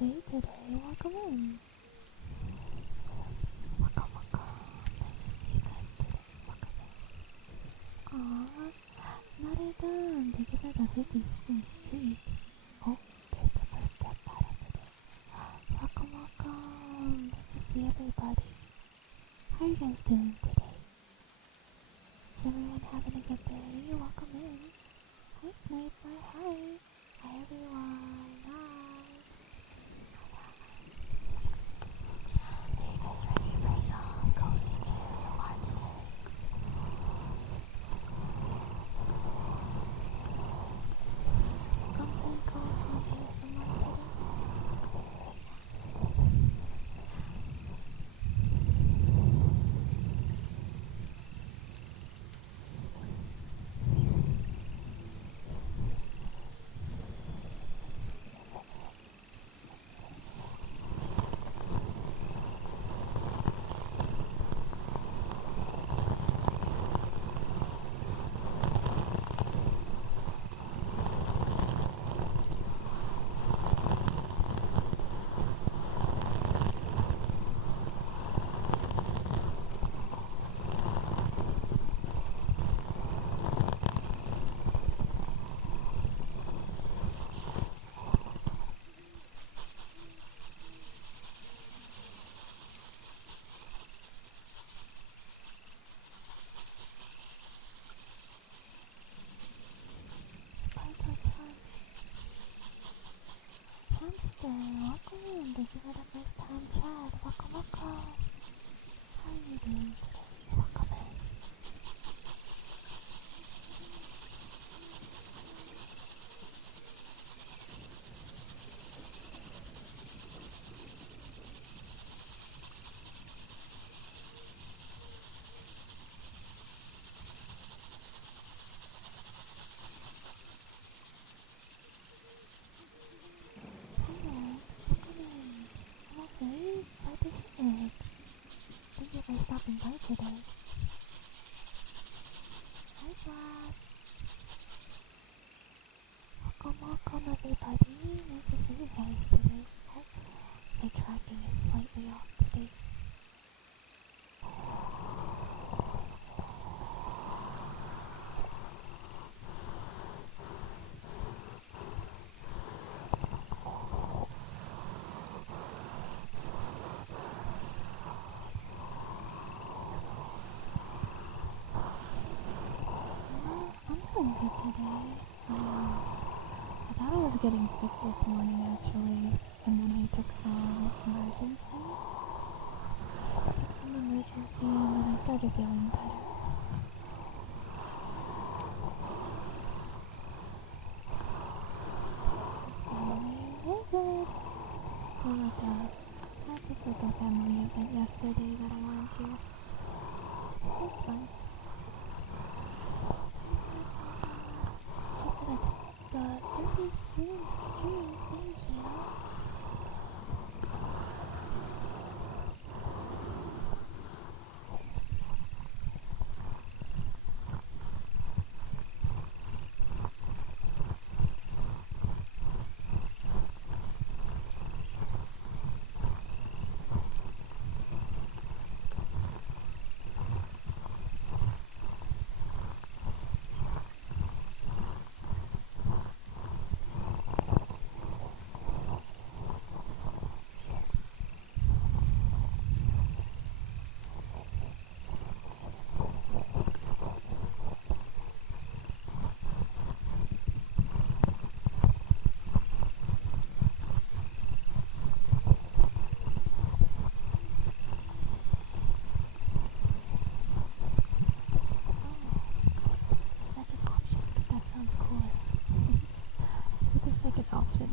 day today. Welcome in. Welcome, welcome. Nice to see you guys today. Welcome in. Aww, not it done. Did you get a 50 spring streak? Oh, there's the first step out of the day. Welcome, welcome. Nice to see everybody. How are you guys doing today? Is everyone having a good day? Welcome in. Hi, Sniper. Hi. Hi, everyone. Hi. Are you guys ready for some cozy ASMR today? Something cozy ASMR today? Hamster, welcome in. This is for the first time chat. Welcome, welcome. How are you doing today? Welcome in. Thank you for stopping by today. Hi, Flash. Welcome, welcome, everybody. Nice to see you guys today. My tracking is slightly off today. I'm doing good today. I thought I was getting sick this morning actually, and then I took some emergency. And then I started feeling better. We're good. I had this like a family event yesterday that I went to. It was fun. The 30 stream, thank you.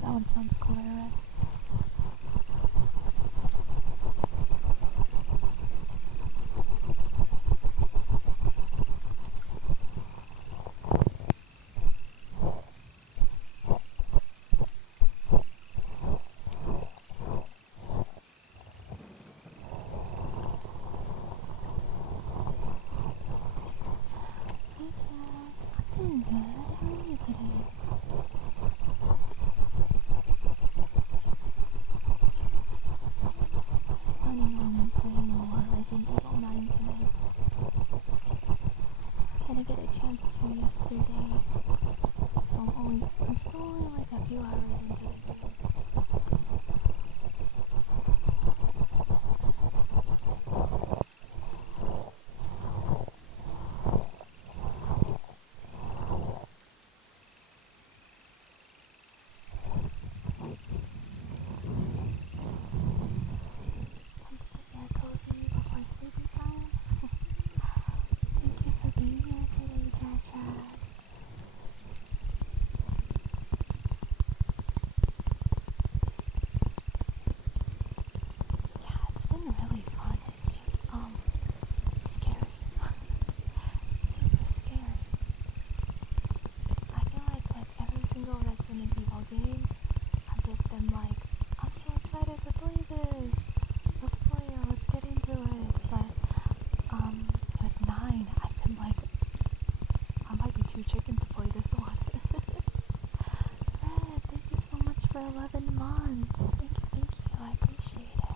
That one sounds cooler, Rex. Hey, Jack. I'm doing good. How are you today? 11 months. Thank you. I appreciate it.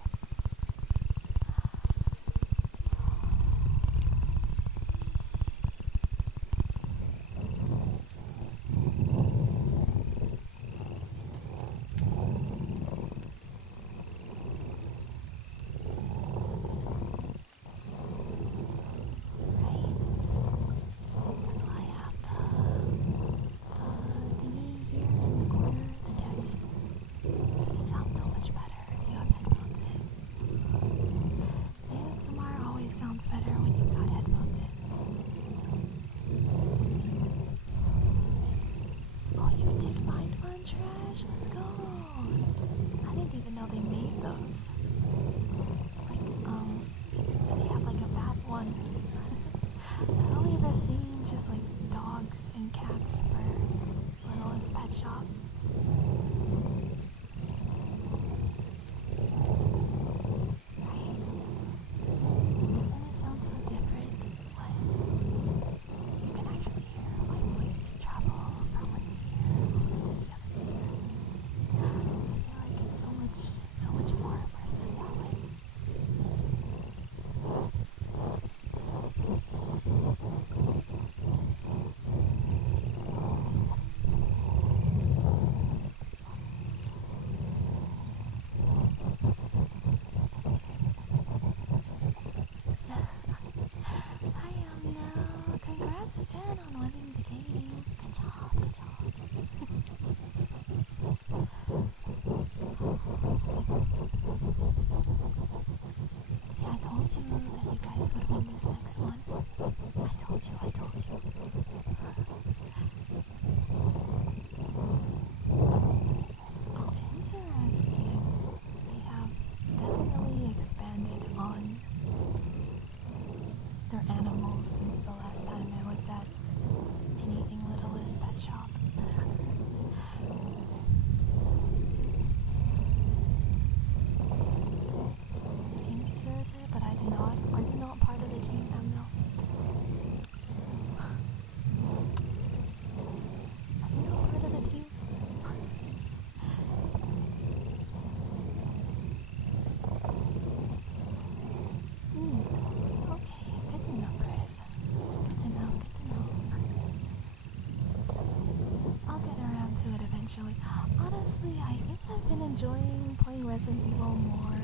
Enjoying playing Resident Evil more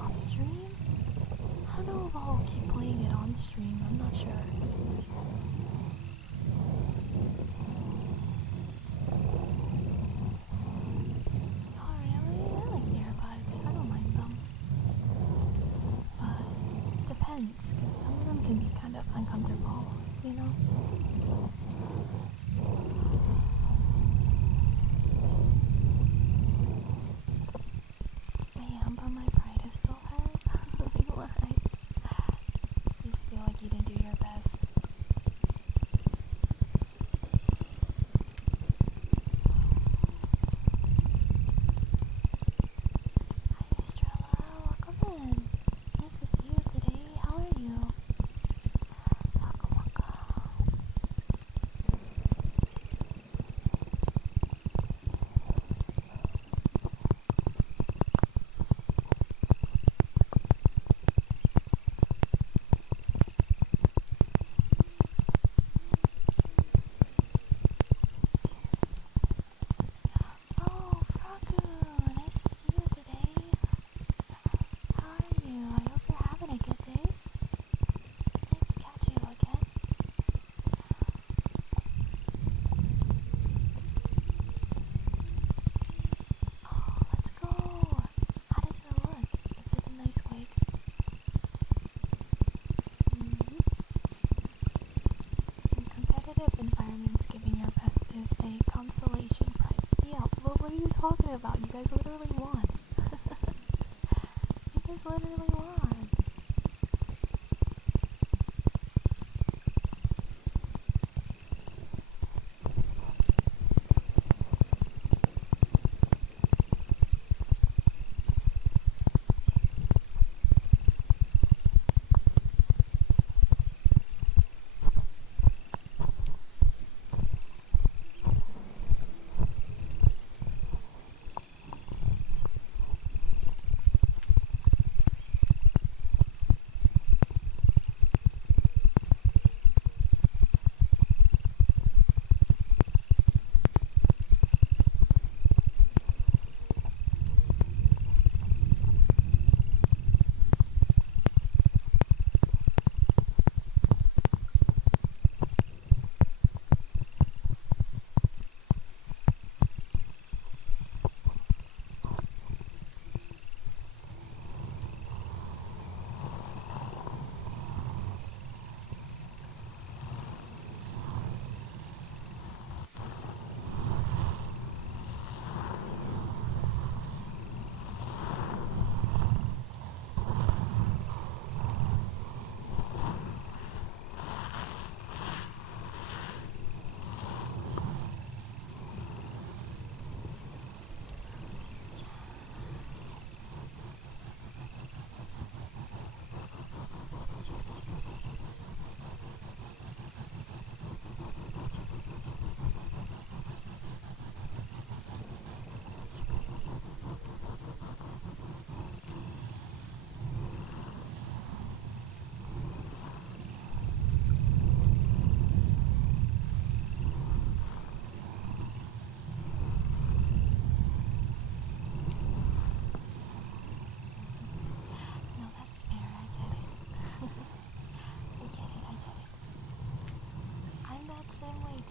off stream. I don't know if I'll keep playing it on stream, I'm not sure. Oh really? I like the earbuds, I don't mind them. But it depends, because some of them can be kind of uncomfortable, you know? Talking about? You guys literally won. You guys literally won.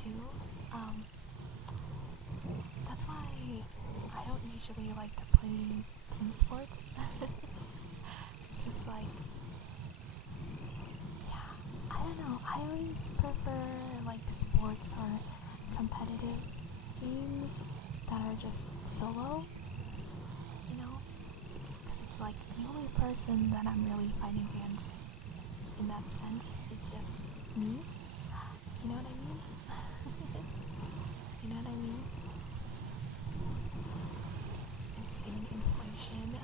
too. That's why I don't usually like to play team sports. It's like, yeah, I don't know. I always prefer like sports or competitive games that are just solo, you know? Because it's like the only person that I'm really fighting against in that sense is just me. You know what I mean? You know what I mean? Insane inflation.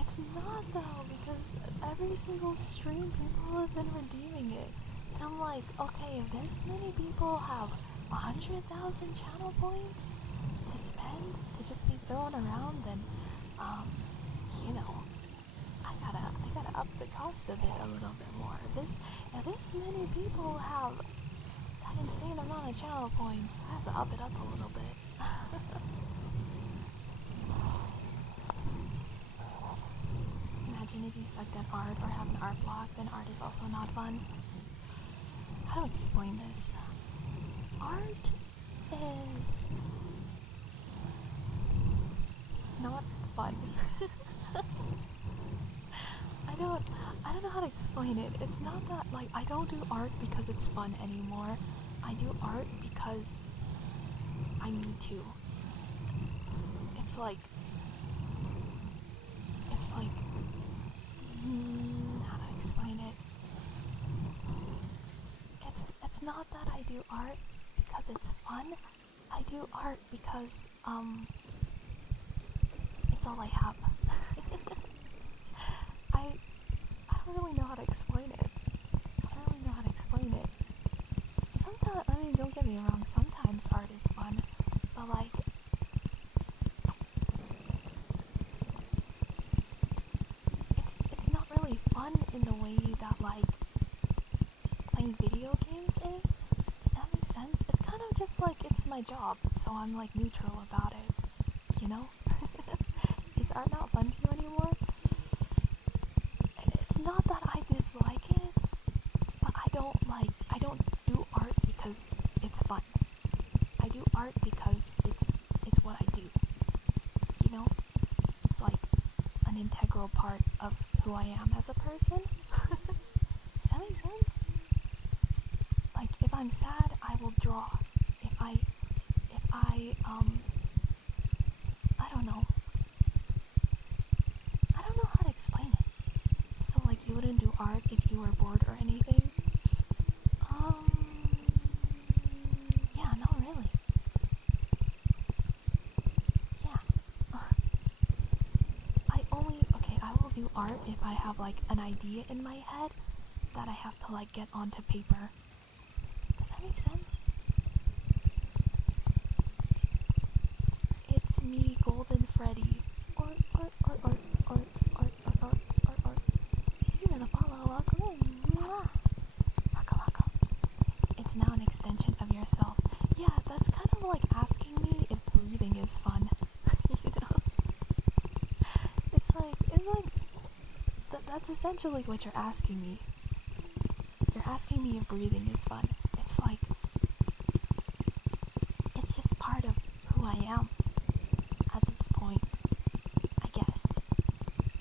It's not though, because every single stream people have been redeeming it. And I'm like, okay, if this many people have 100,000 channel points to spend to just be thrown around, then you know, I gotta up the cost of it a little bit more. If this many people have that insane amount of channel points, I have to up it up a little bit. Imagine if you sucked at art or have an art block, then art is also not fun. How to explain this? Art is not fun. I don't know how to explain it. It's not that, like, I don't do art because it's fun anymore. I do art because I need to. It's like how to explain it? It's not that I do art because it's fun. I do art because it's all I have. I don't really know how to explain it. Sometimes, I mean, don't get me wrong, sometimes art is fun, but like, it's not really fun in the way that like playing video games is. Does that make sense? It's kind of just like it's my job, so I'm like neutral about it, you know? Is art not fun to you anymore? It's not that I dislike it, but I don't do art because it's fun. I do art because it's what I do. You know? It's like an integral part of who I am as a person. Does that make sense? Like, if I'm sad, I will draw. If I I don't know how to explain it. So like, you wouldn't do art if you were bored or anything? Yeah, not really. Yeah. I will do art if I have like an idea in my head that I have to like get onto paper. Does that make sense? It's me, Golden Freddy. Or. You're gonna follow, welcome in. Mwah. Laka. It's now an extension of yourself. Yeah, that's kind of like asking me if breathing is fun. You know? It's like, that's essentially what you're asking me. You're asking me if breathing is fun. It's like, it's just part of who I am at this point, I guess.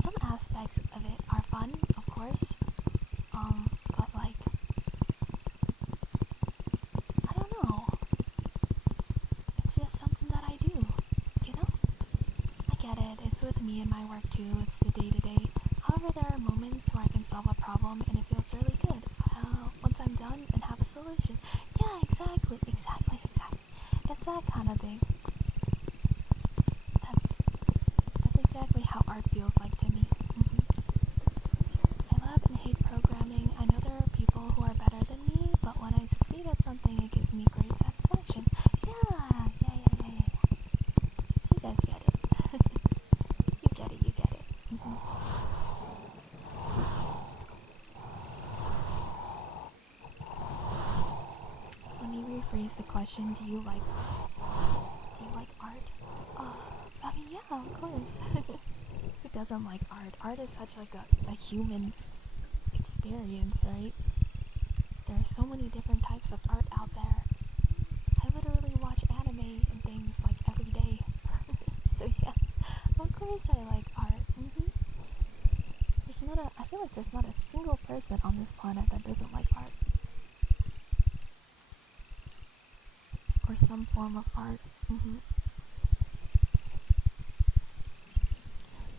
Some aspects of it are fun, of course, but like, I don't know. It's just something that I do, you know? I get it, it's with me and my work too, it's the day-to-day. However, there are moments where I can solve a problem and it feels really good. Once I'm done and have a solution. Yeah, exactly. It's that kind of thing. That's exactly how art feels like to me. I love and hate programming. I know there are people who are better than me, but when I succeed at something, it gives me great satisfaction. Yeah. You guys get it. You get it. Let me rephrase the question. Do you like art? I mean, yeah, of course. Who doesn't like art? Art is such like a human experience, right? There are so so many different types of art out there. I literally watch anime and things like every day. So yeah, of course I like art. I feel like there's not a single person on this planet that doesn't like art. Or some form of art.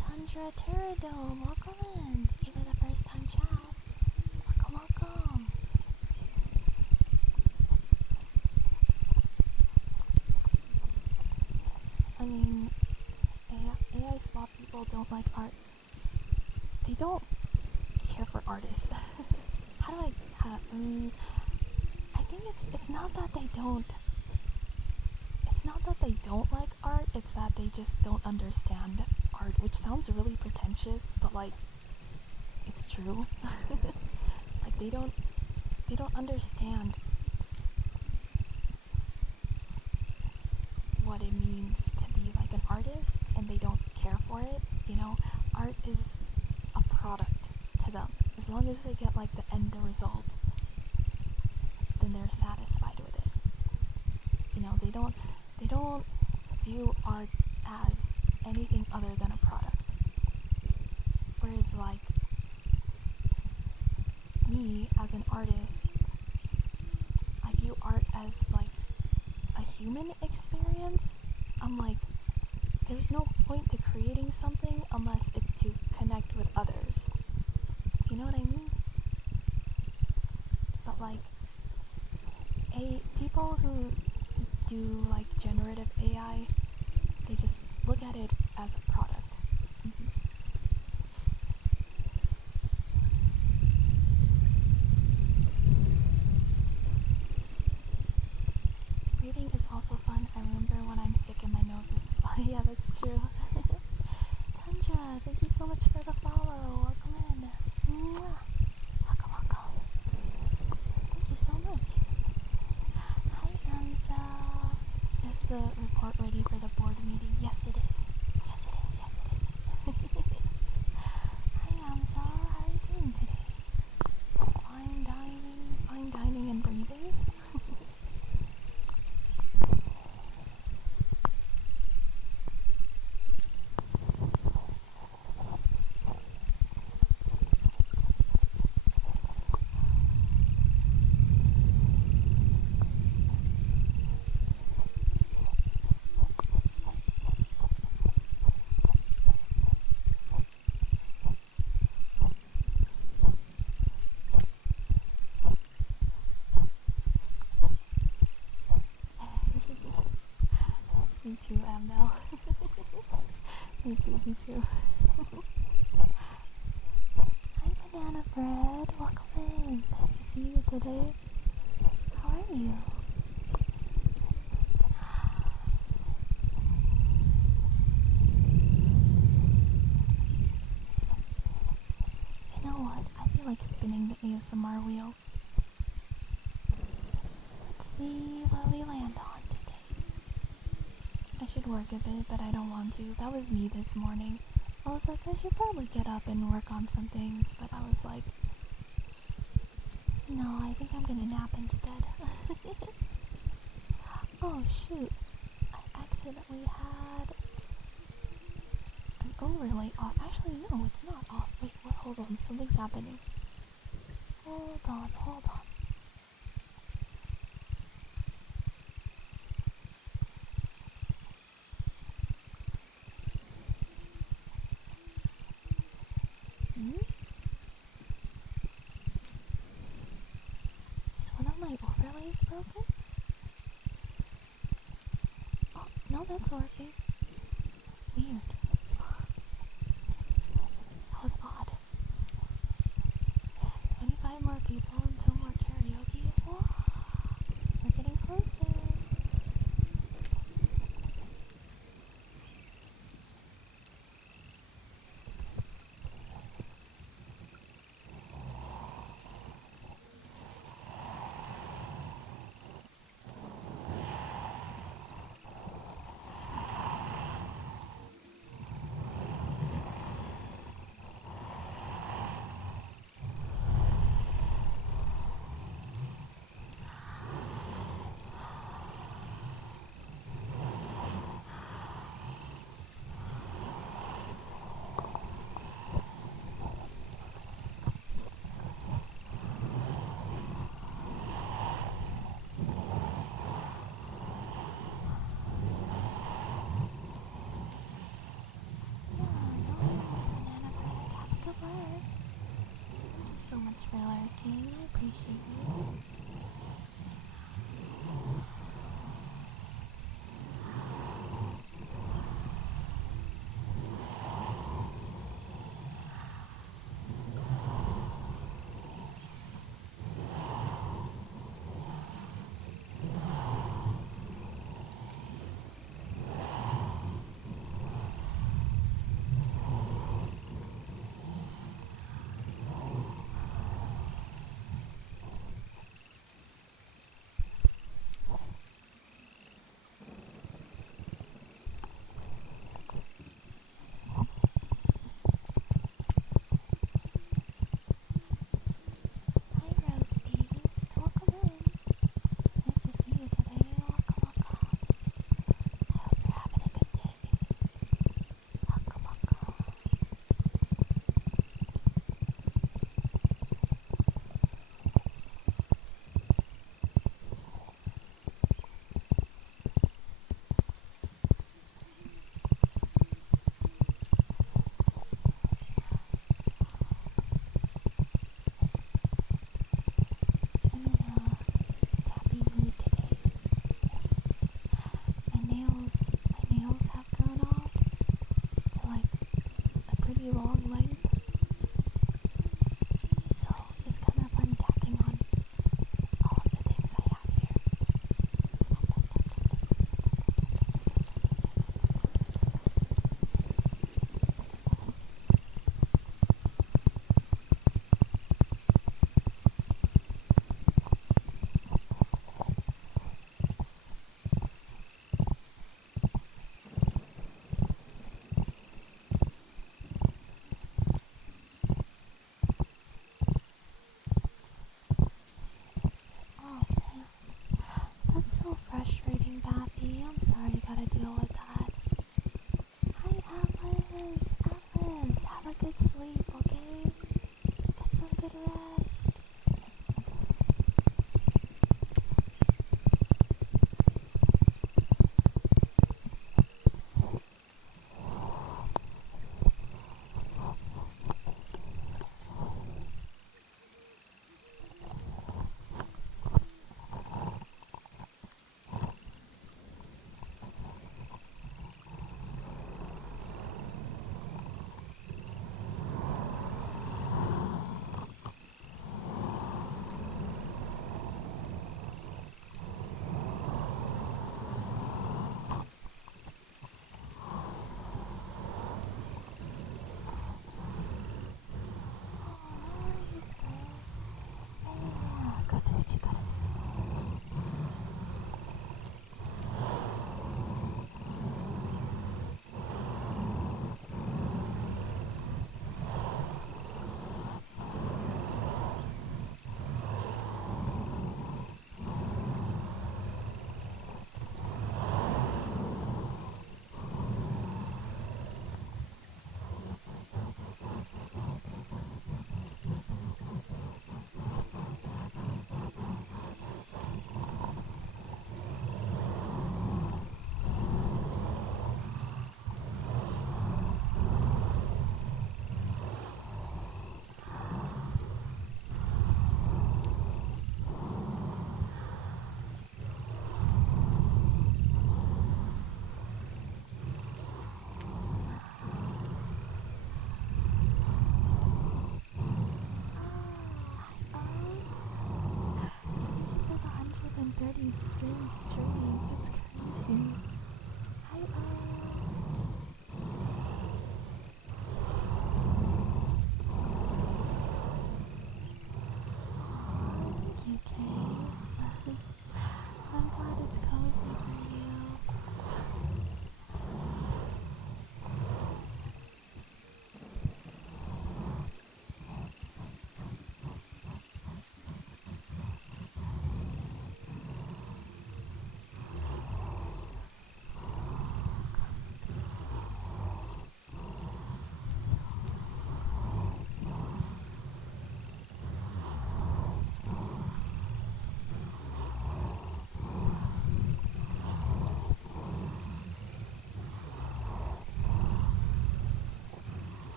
Tundra Terradome, welcome in. Give it a first time chat. Welcome. I mean, AI slop people don't like art. They don't care for artists. I think it's not that they don't. It's not that they don't like art. It's that they just don't understand art, which sounds really pretentious, but like, it's true. Like they don't understand what it means to be like an artist, and they don't care for it. Art is a product to them. As long as they get like the end result, then they're satisfied with it. They don't view art as anything other than a product. Whereas like me as an artist, I view art as like a human experience. I'm like, there's no point to creating something unless it's to connect with others. You know what I mean? But like, people who do like generative AI, they just look at it as a product. Breathing is also fun. I remember when I'm sick and my nose is bloody. Yeah, that's true. Tundra, thank you so much for the follow. Welcome in. Mwah. Welcome. Thank you so much. Hi, Anza. Is the report ready for the board meeting? Yes, it is. Hi, Anza. How are you doing today? Fine dining and breathing. Me too, Amnel. Me too. Hi, Banana Bread. Welcome in. Nice to see you today. How are you? You know what? I feel like spinning the ASMR wheel. Let's see what we land on today. I should work a bit, but I don't want to. That was me this morning. I was like, I should probably get up and work on some things, but I was like, no, I think I'm gonna nap instead. Oh shoot, I accidentally had an overlay off. Actually, no, it's not off. Wait, what? Hold on, something's happening. Hold on. Is one of my overlays broken? Oh, no, that's working. Weird. That was odd. 25 more people until more karaoke. Whoa. We're getting closer.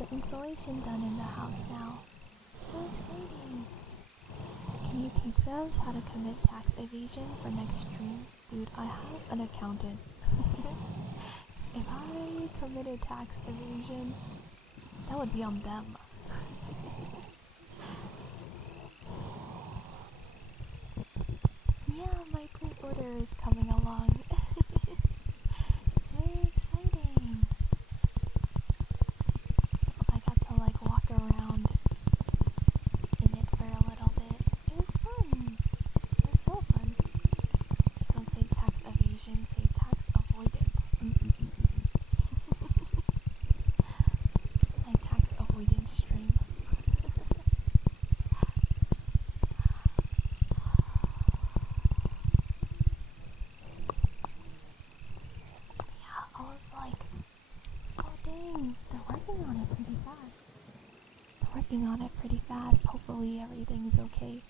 the insulation done in the house now. So exciting! Can you teach us how to commit tax evasion for next stream? Dude, I have an accountant. If I committed tax evasion, that would be on them. Yeah, my pre-order is coming along. It's very exciting. I got to like walk around in it for a little bit. It was fun. It was so fun. Don't say tax evasion, say tax avoidance. My tax avoidance stream. Yeah, I was like, oh dang, they're working on it pretty fast. Hopefully everything's okay.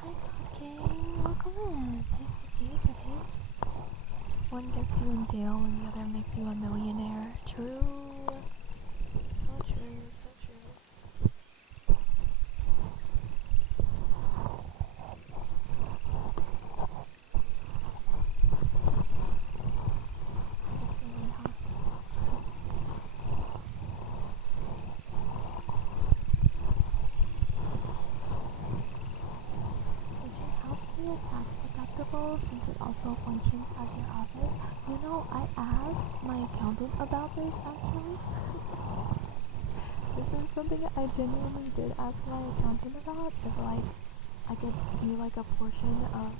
Hi, God Gang. Welcome in. Nice to see you today. One gets you in jail and the other makes you a millionaire. True. So true, so true. Just silly, huh? Would your house be a tax deductible since it also functions as your office? You know, I asked my accountant about this actually. This is something I genuinely did ask my accountant about. If like I could do like a portion of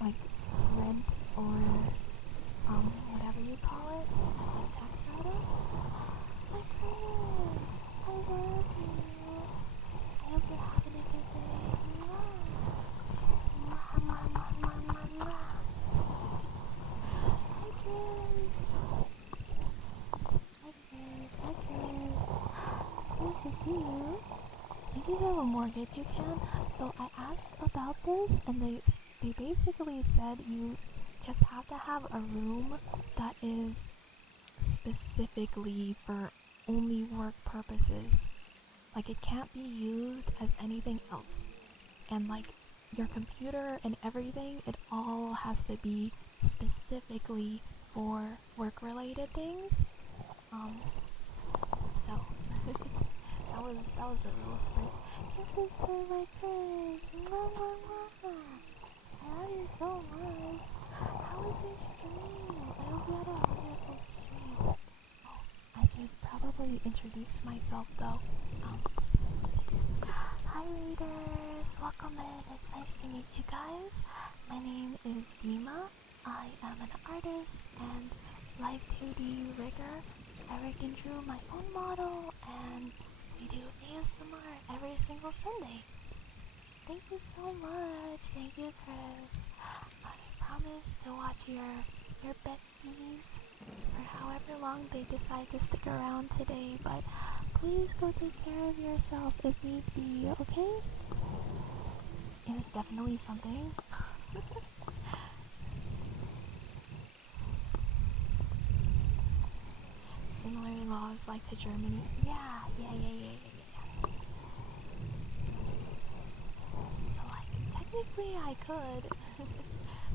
like rent or whatever you call it as like tax write-off. Hi Chris, I love you. I hope you're having a good day. Mwah, mwah, mwah, mwah, mwah, mwah. Hi Chris. Hi Chris. Hi Chris. It's nice to see you. If you have a mortgage, you can. So I asked about this, and they basically said you just have to have a room that is specifically for only work purposes. Like it can't be used as anything else. And like your computer and everything, it all has to be specifically for work-related things. So that was a real sprint. Kisses for my friends. Mwah, mwah, mwah. I love you so much. How was your stream? I hope you had a wonderful stream. Oh, I should probably introduce myself though. Hi readers, welcome in. It's nice to meet you guys. My name is Dima. I am an artist and live 2D rigger. I rig and drew my own model, and we do ASMR every single Sunday. Thank you so much. Thank you, Chris. I promise to watch your besties for however long they decide to stick around today, but please go take care of yourself if need be, okay? It was definitely something. Similar laws like to Germany. Yeah. So like, technically I could,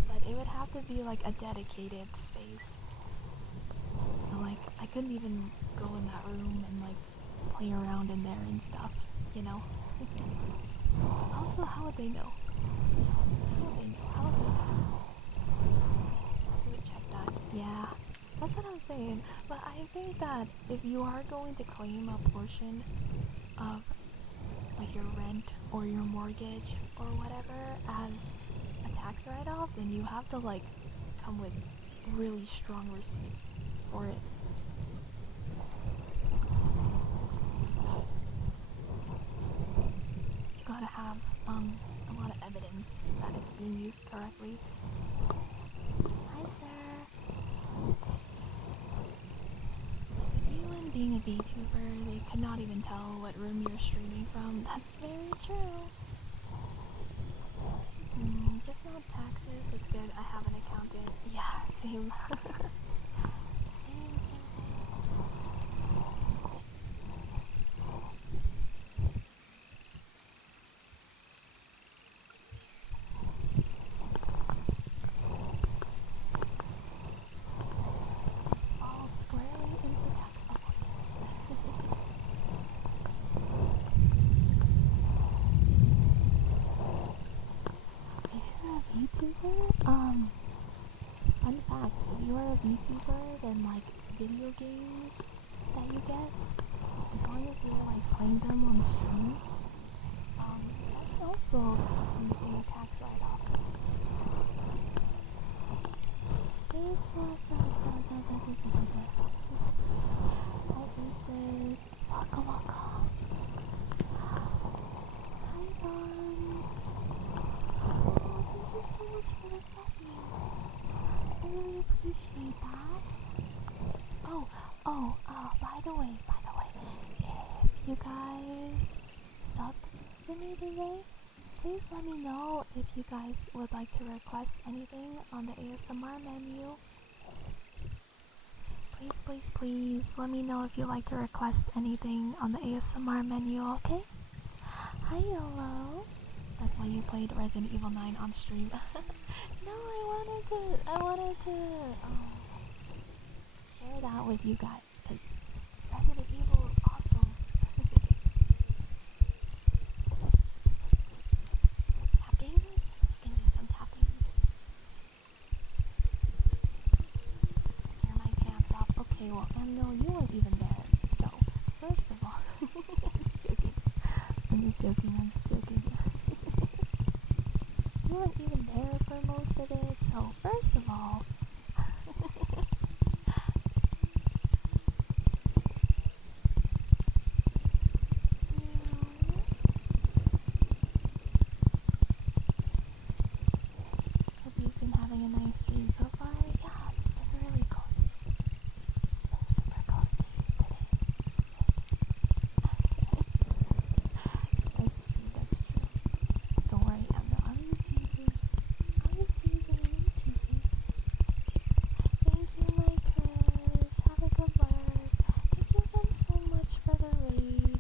but it would have to be like a dedicated space. So like, I couldn't even go in that room and like play around in there and stuff, you know? Also, how would they know? How would they know? Who would check that? Yeah. That's what I'm saying, but I think that if you are going to claim a portion of like your rent or your mortgage or whatever as a tax write-off, then you have to like come with really strong receipts for it. You gotta have a lot of evidence that it's being used correctly. Hi sir. Being a vtuber, they could not even tell what room you're streaming from. That's very true. Just not taxes. It's good. I have an accountant. Yeah, same. Same. This falls squarely into tax avoidance. If you're a VTuber, fun fact, if you are a VTuber, then like video games that you get, as long as you're like playing them on stream, that can also be a tax write-off. Hi Aces, waka waka. Hi Buns. Oh, thank you so much for the second. I really appreciate that. By the way, if you guys subbed to me today, please let me know if you guys would like to request anything on the ASMR menu. Please let me know if you'd like to request anything on the ASMR menu, okay? Hi Yolo. That's why you played Resident Evil 9 on stream. No, I wanted to share that with you guys, because Resident Evil is awesome. Tappings? We can do some tappings. Scare my pants off. Okay, well, no, you weren't even there. So, first of all, I'm just joking. You weren't even there for most of it, so first of all, hope you've been having a nice stream so far. Yeah, it's been really cozy. It's been super cozy today. That's true. Don't worry, I'm just teasing. Thank you, my Chris. Have a good work. Thank you again so much for the raid.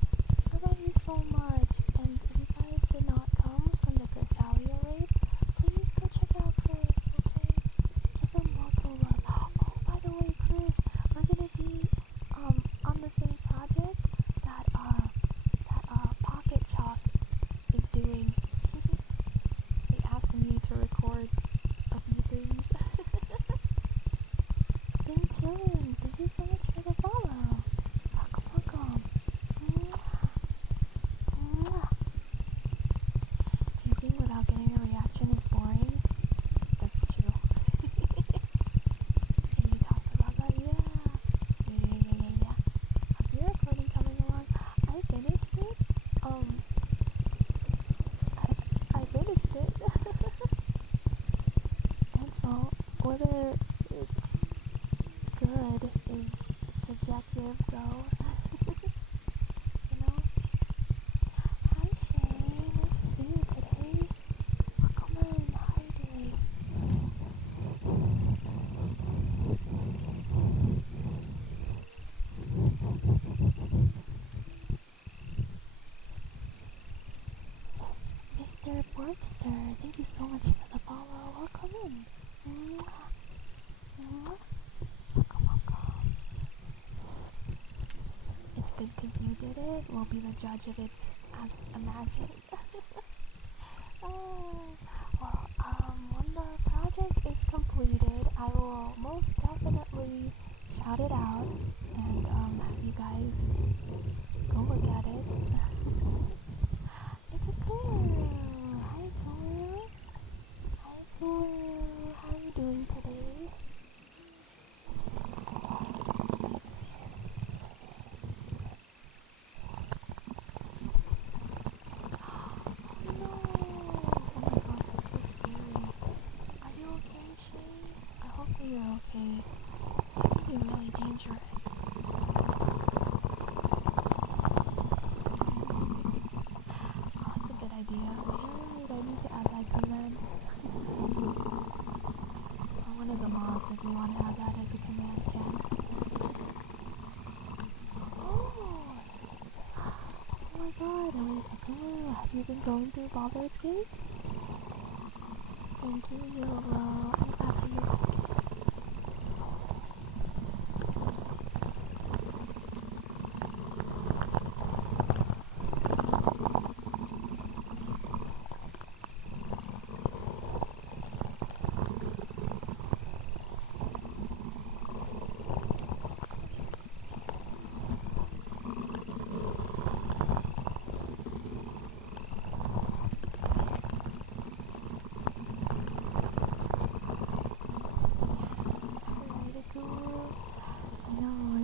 I love you so much. And if you guys did not come from the Chrysalia raid, please go check out Chris, okay? Give him lots of love. Oh, by the way, Chris, we're gonna be on the same project that Pocket Chalk is doing. They asked me to record a few things. Been chilling. Thank you so much for the follow. Welcome. Teasing without getting a reaction is boring. That's true. And you talked about that? Yeah. How's your recording coming along? I finished it. I finished it. And so, whether it's good is subjective, though. You know? Hi, Shay. Nice to see you today. Welcome in. How are you doing? Mr. Borkster, thank you so much for the follow. Welcome in. Welcome. It's good because you did it. We'll be the judge of it as imagined. When the project is completed, I will most definitely shout it out and have you guys go look at it. It's a girl. Hi, Toru. How are you doing today? No! Oh my god, that's so scary. Are you okay, Shay? I hope that you're okay. It could be really dangerous. god, hello. Have you been going through Baldur's Gate? Thank you, YOLO. I'm happy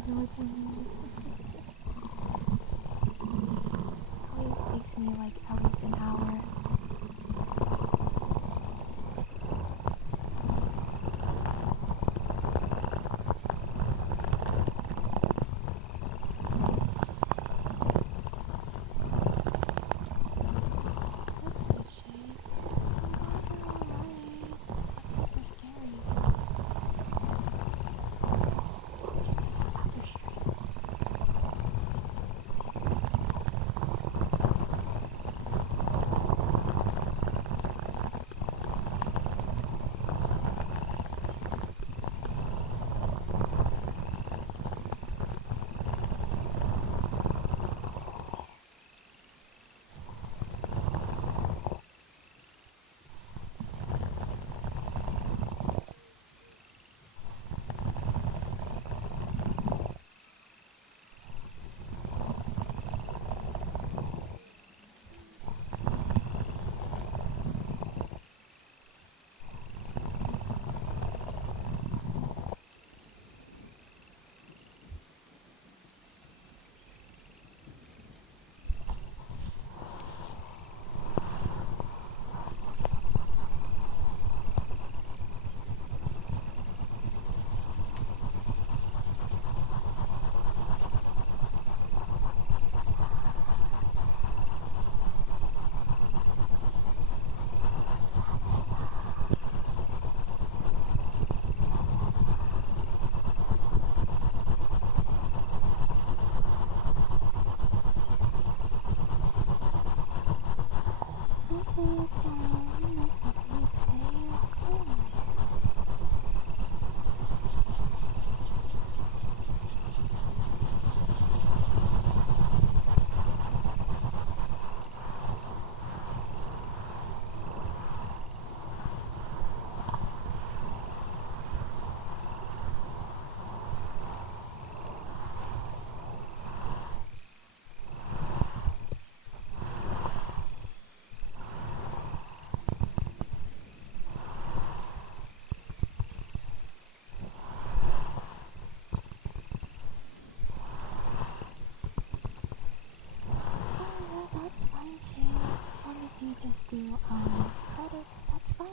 you like it. Always takes me like at least an hour. That's good shade. Oh my, that's super scary. After stream. You just do credits, that's fine.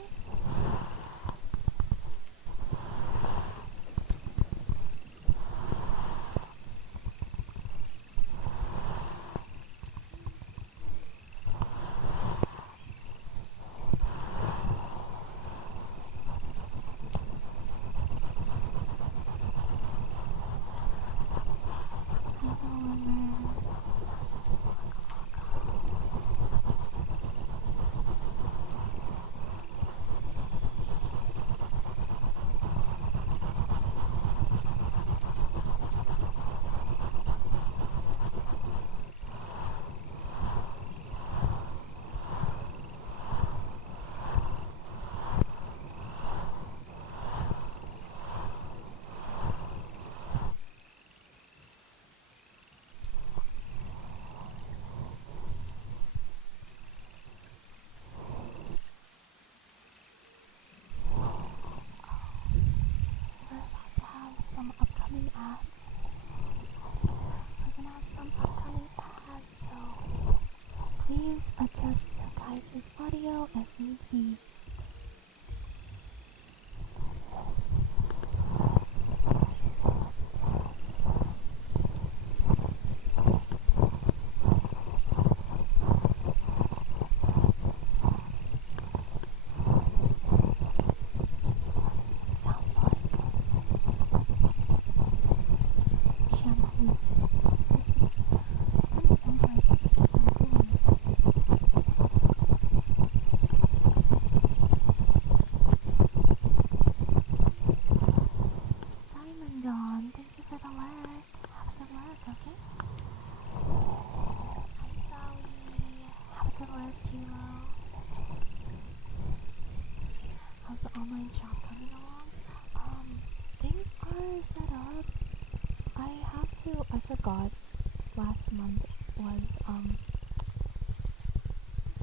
Adjust your guys' audio as need be. Sounds like shampoo. Sounds like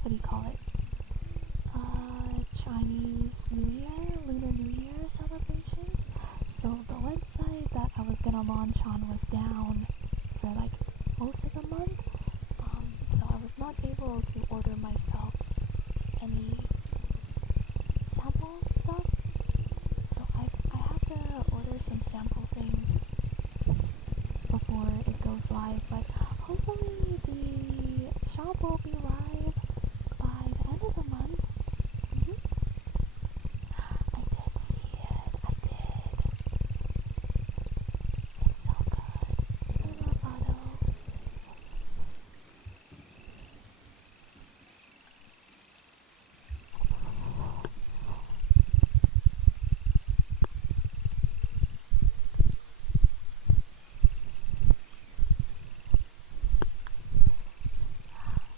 what do you call it? Chinese New Year, Lunar New Year celebrations. So the website that I was gonna launch on was down for like most of the month. So I was not able to order myself any sample stuff. So I have to order some sample things before it goes live. But hopefully the shop will be live by the end of the month. I did see it. I did. It's so good. I love Otto.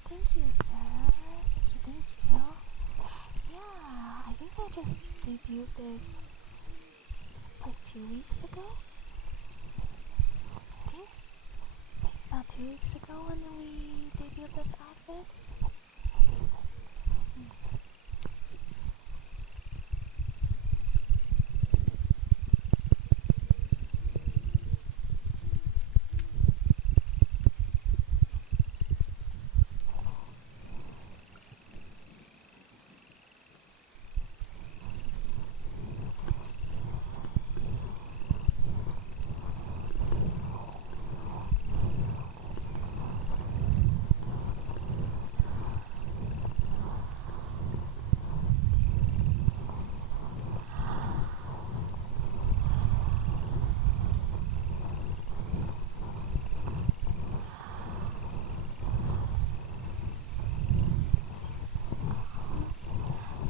Thank you, sir. Thank you. Yeah, I think I just debuted this like 2 weeks ago. Okay. It's about 2 weeks ago when we debuted this outfit.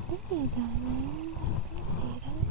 Thank you, Diamond. Appreciate it.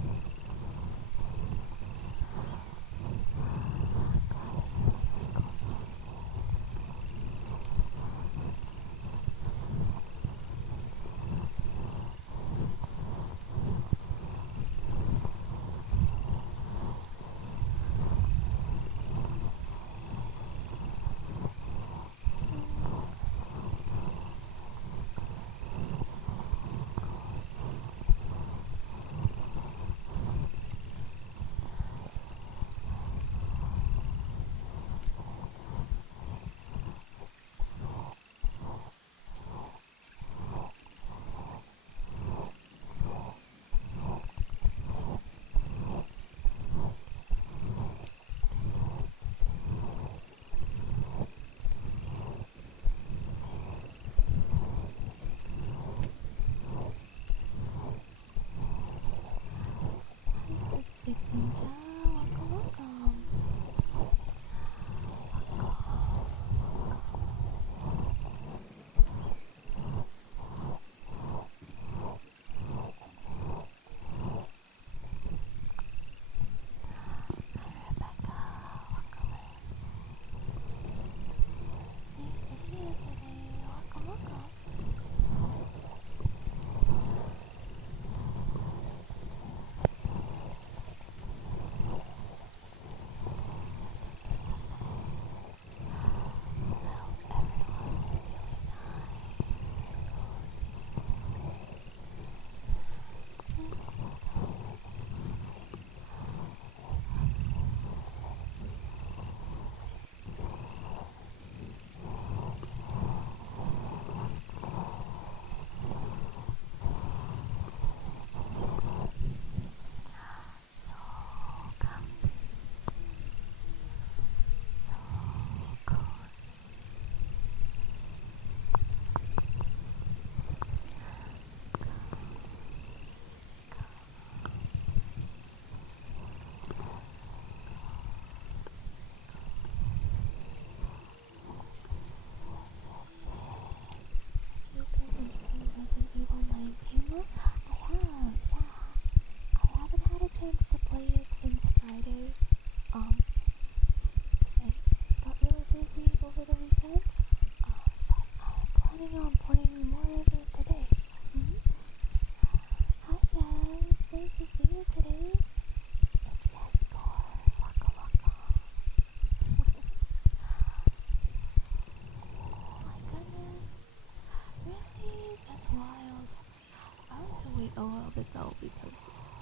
of it though, because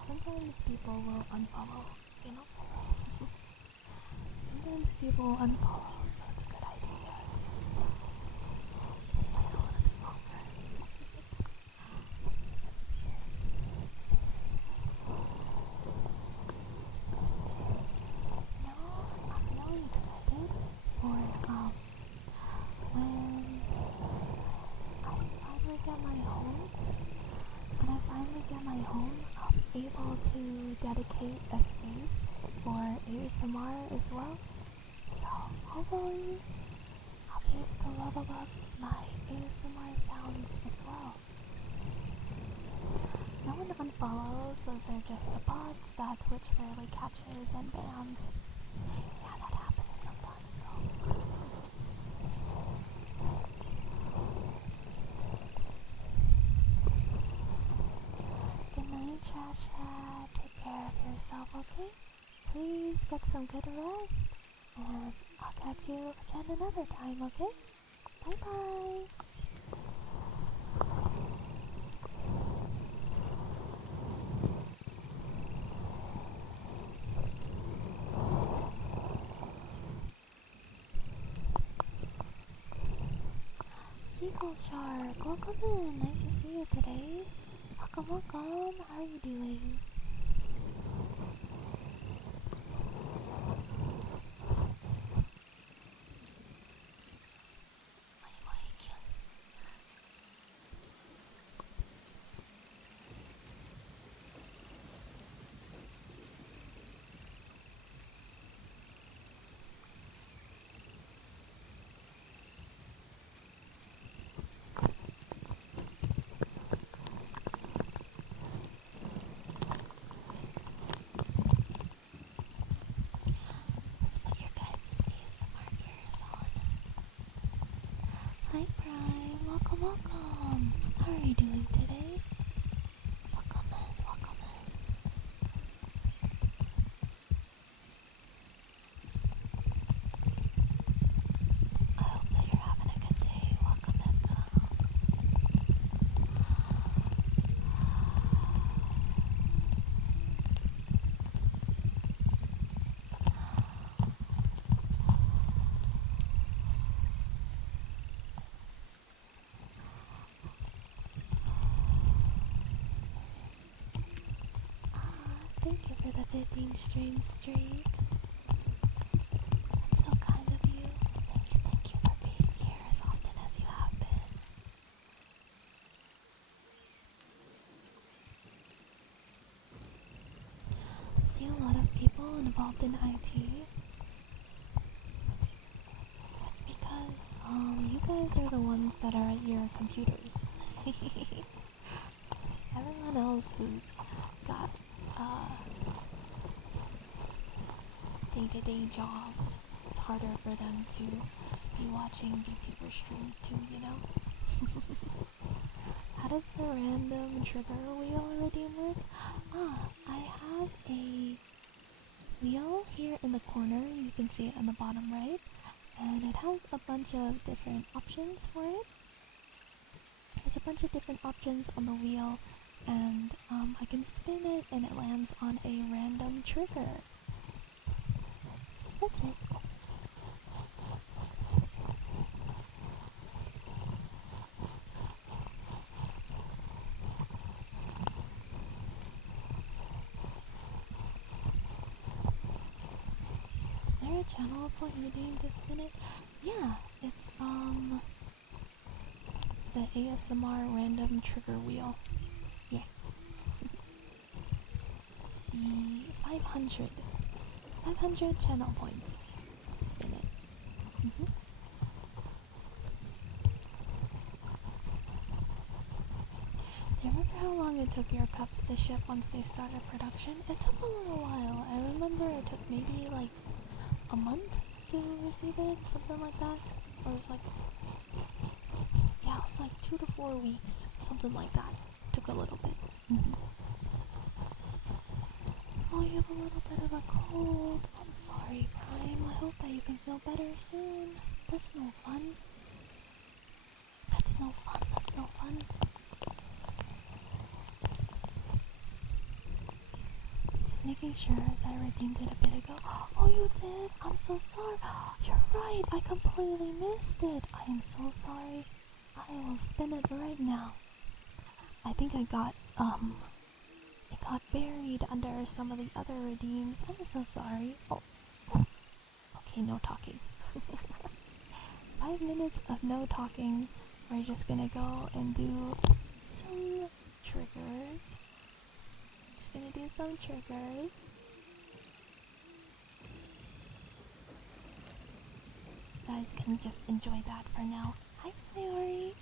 sometimes people will unfollow, you know? Sometimes people will unfollow, so it's a good idea to wait a little bit longer. I'm really excited for when I finally get my home. When I finally get my home, I'll be able to dedicate a space for ASMR as well. So hopefully I'll be able to level up my ASMR sounds as well. No one unfollows, those are just the bots that Twitch rarely catches and bans. Yeah, that happens sometimes though. Good night, Trash Cat. Take care of yourself, okay? Please get some good rest. And I'll catch you again another time, okay? Bye-bye! Seagull Shark, welcome in. Nice to see you today. Welcome, welcome. How are you doing? Hi Prime, welcome, welcome. How are you doing today? Welcome in, welcome in. I hope that you're having a good day. Welcome in. Thank you for the 15 stream streak. That's so kind of you. Thank you for being here as often as you have been. I see a lot of people involved in IT. It's because, you guys are the ones that are at your computers. Everyone else who's got, day-to-day jobs, it's harder for them to be watching VTuber streams too, you know? How does the random trigger wheel redeem work? I have a wheel here in the corner, you can see it on the bottom right, and it has a bunch of different options for it. There's a bunch of different options on the wheel, and I can spin it and it lands on a random trigger. That's it. Is there a channel point you need to spin it? Yeah, it's the ASMR random trigger wheel. Yeah. It's the 500 channel points. Spin it. Do you remember how long it took your cups to ship once they started production? It took a little while. I remember it took maybe like a month to receive it, something like that. Or it was like, yeah, it was like 2 to 4 weeks, something like that. Took a little bit. Oh, you have a little bit of a cold. I'm sorry, Prime. I hope that you can feel better soon. That's no fun. That's no fun. That's no fun. pictures I redeemed it a bit ago. Oh, you did? I'm so sorry. You're right. I completely missed it. I am so sorry. I will spin it right now. I think it got buried under some of the other redeems. I'm so sorry. Oh, okay, no talking. 5 minutes of no talking. We're just gonna go and do some triggers. Just gonna do some triggers. You guys can just enjoy that for now. Hi, Sayori.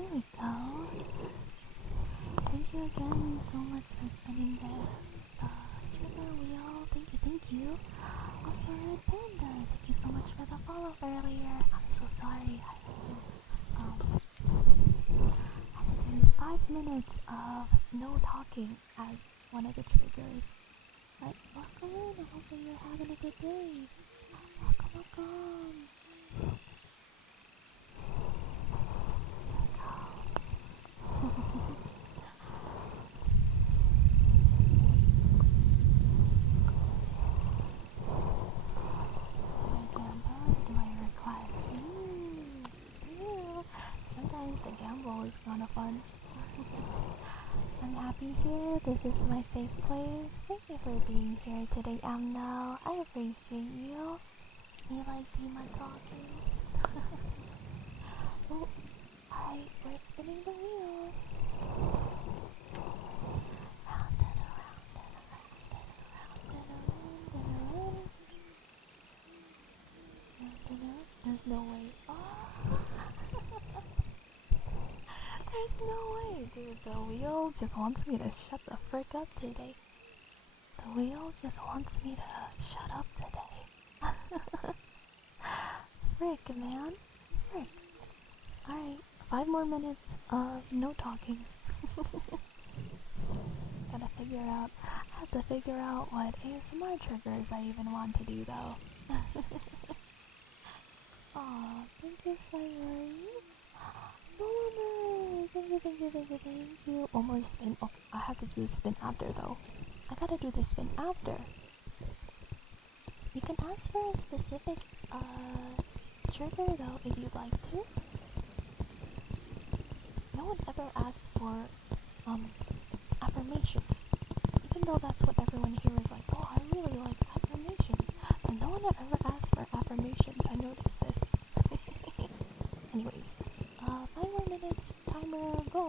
There we go. Thank you again so much for spinning the trigger wheel. Thank you. Also, Red Panda, thank you so much for the follow earlier. I'm so sorry. I had to do 5 minutes of no talking as one of the triggers. But welcome in. Hopefully you're having a good day. Welcome. Sometimes the gamble is kind of fun. I'm happy here. This is my safe place. Thank you for being here today, Amno. I appreciate you. You like Dima talking? Oh, alright, we're spinning the wheel. Round and around and around and around and around and around. There's no way. Oh. There's no way, dude. The wheel just wants me to shut the frick up today. The wheel just wants me to shut up today. Frick, man. Frick. Alright, 5 more minutes of no talking. I have to figure out what ASMR triggers I even want to do though. Aw, thank you, Sayuri. No, thank you. One more spin. Oh, I have to do the spin after though. I gotta do the spin after. You can ask for a specific trigger though if you'd like to. No one ever asked for affirmations. Even though that's what everyone here is like, oh, I really like affirmations. But no one ever asked for affirmations. I noticed this. Anyways, 5 more minutes. Timer, go.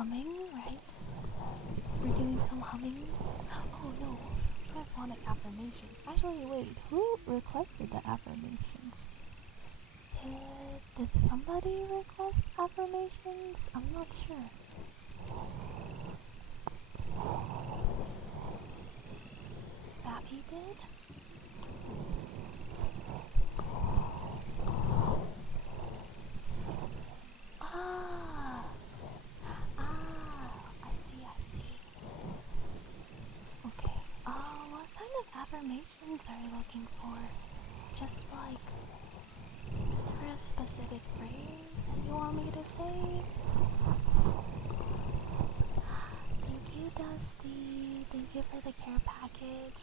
humming, right? We're doing some humming. Oh no, you guys wanted affirmations. Actually, wait, who requested the affirmations? Did somebody request affirmations? I'm not sure. Babby did? I see. Okay, what kind of affirmations are you looking for? Just like, is there a specific phrase that you want me to say? Thank you, Dusty. Thank you for the care package.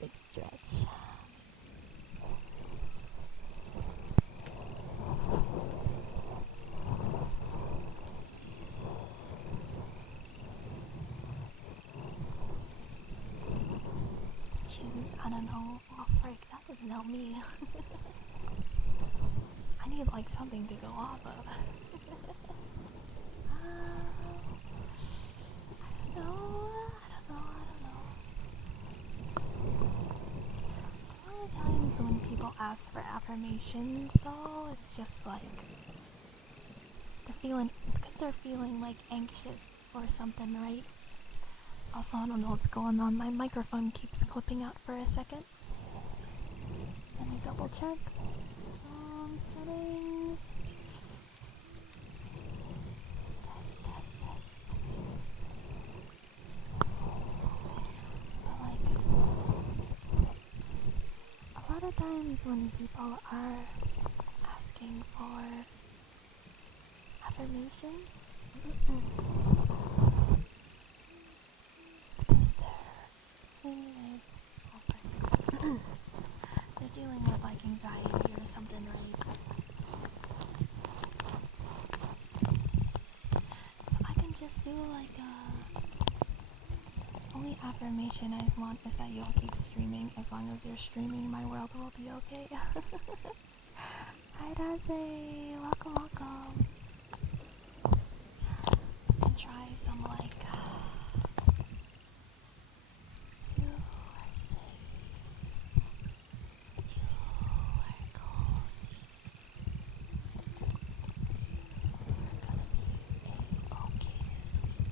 Big stretch. Choose, I don't know. Oh, frick, that doesn't help me. I need like something to go off of. I don't know. A lot of times when people ask for affirmations, though, it's just like it's because they're feeling like anxious or something, right? Also, I don't know what's going on. My microphone keeps clipping out for a second. Let me double check. Settings. Test. But like, a lot of times when people are asking for affirmations, it's because they're dealing with like anxiety or something, right? So I can just do like only affirmation I want is that you'll keep streaming. As long as you're streaming, my world will be okay. Hi Daze, welcome. And try some like you are safe, you are cozy, you're gonna be okay this week.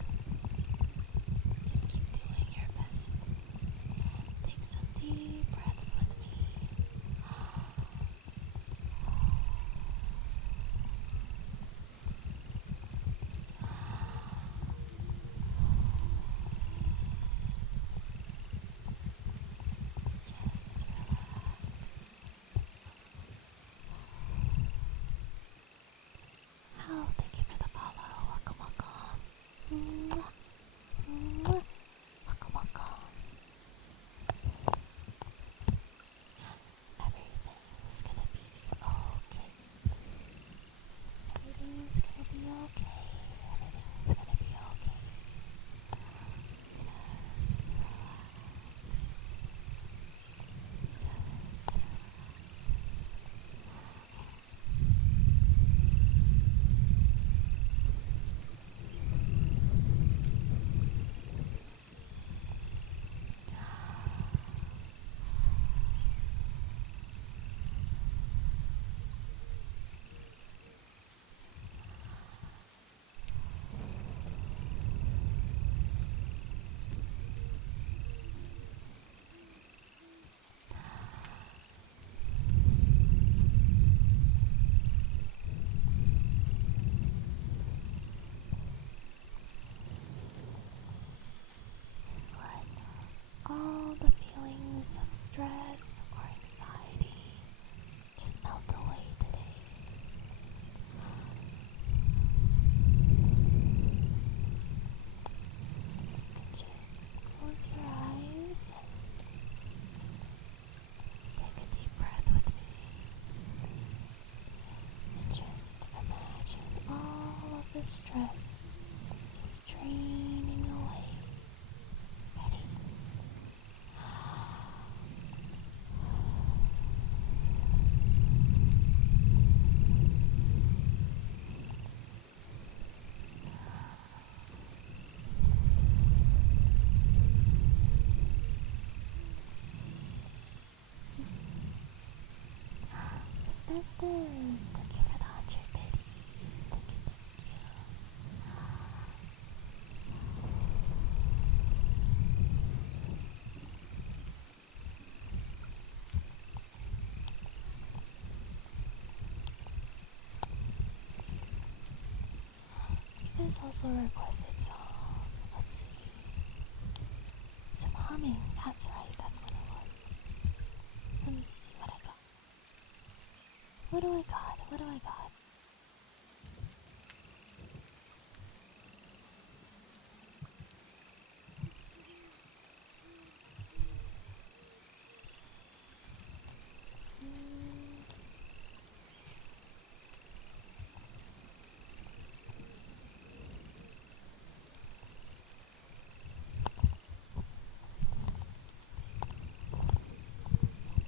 Just keep doing your best. Take some deep breaths with me. Oh, thank you for the follow. Welcome. Welcome. Everything's gonna be okay. Everything's gonna be okay. All the feelings of stress or anxiety just melt away today. Just close your eyes and take a deep breath with me. And just imagine all of the stress just draining away. Ready? That's good. Thank you for the 100, baby. Thank you, thank you. You guys also requested some, let's see, some humming. That's right, that's what it was. Let me see what I got. What do I got? What do I got?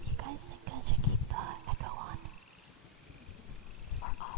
You guys think I should keep the echo on? Or off?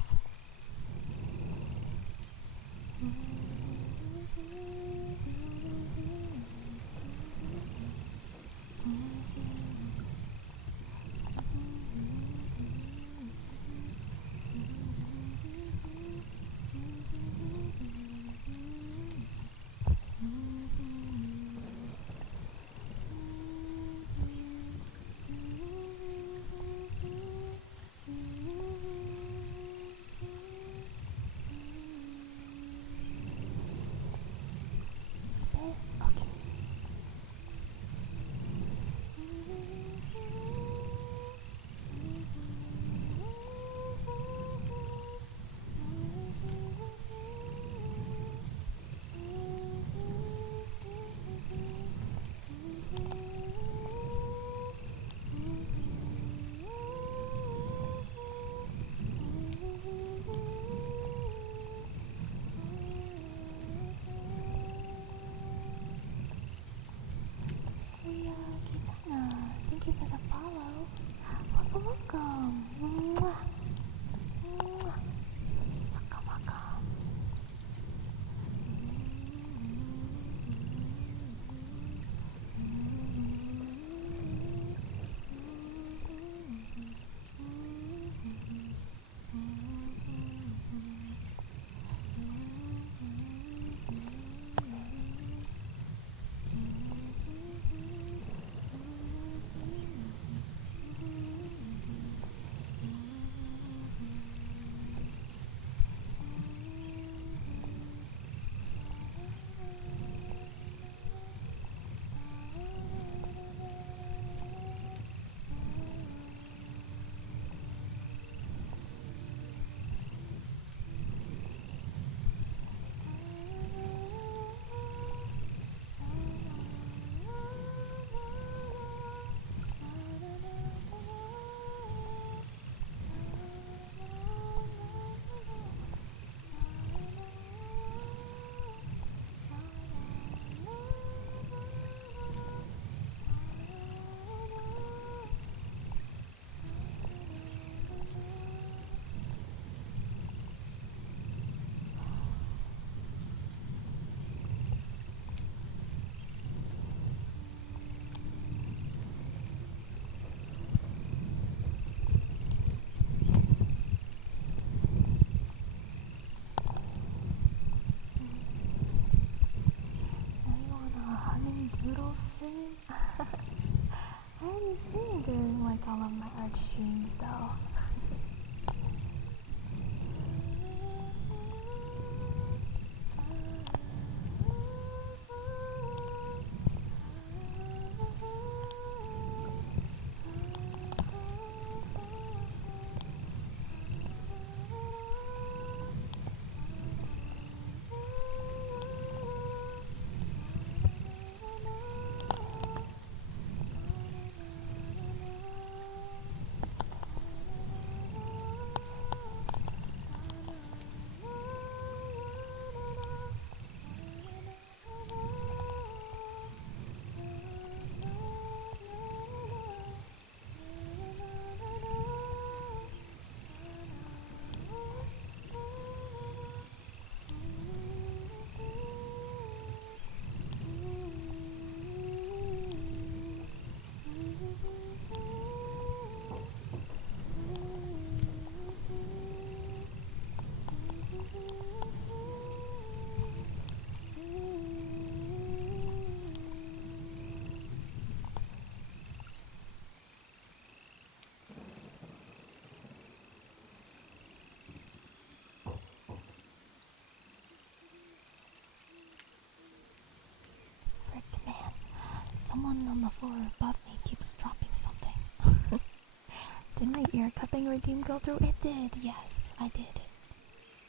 your cupping regime go through? It did, yes, I did.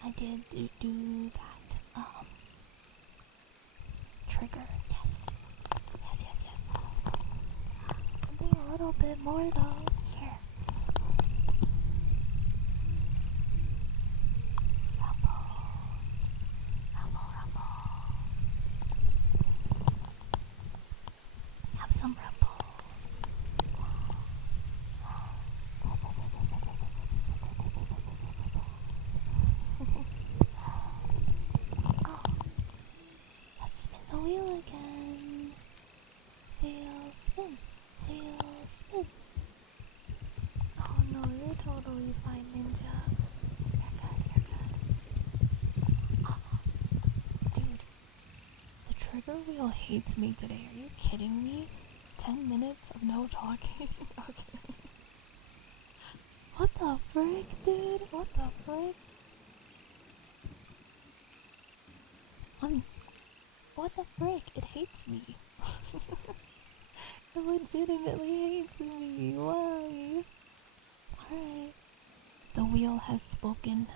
I did do that. Trigger, yes. Yes. Something a little bit more though. Here. Rumble. Have some rumble. Oh, let's spin the wheel again. Wheel spin. Oh no, you're totally fine, Ninja. You're good. Oh, dude, the trigger wheel hates me today. Are you kidding me? 10 minutes of no talking? Okay. What the frick, dude? What the frick? What the frick? It hates me. It legitimately hates me. Why? Alright. The wheel has spoken.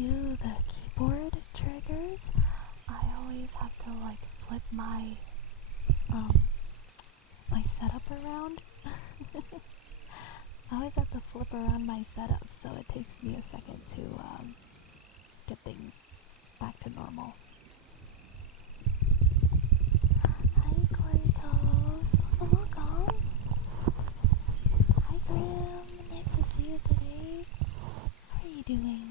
do the keyboard triggers, I always have to like flip my my setup around. I always have to flip around my setup, so it takes me a second to get things back to normal. Hi, Cortos. Welcome. Hi, Graham. Nice to see you today. How are you doing?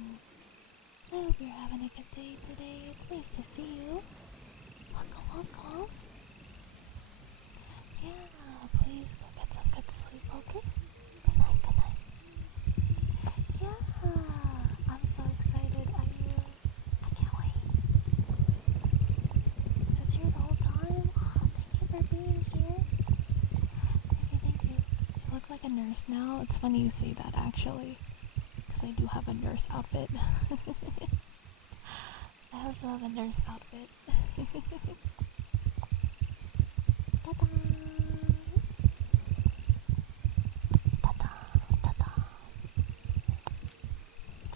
I hope you're having a good day today. It's nice to see you. Welcome. Yeah, please go get some good sleep, okay? Good night. Yeah, I'm so excited. I can't wait. I was here the whole time. Oh, thank you for being here. Thank you. You look like a nurse now. It's funny you say that, actually, because I do have a nurse outfit. I also have a nurse outfit. Ta-da! Ta-da!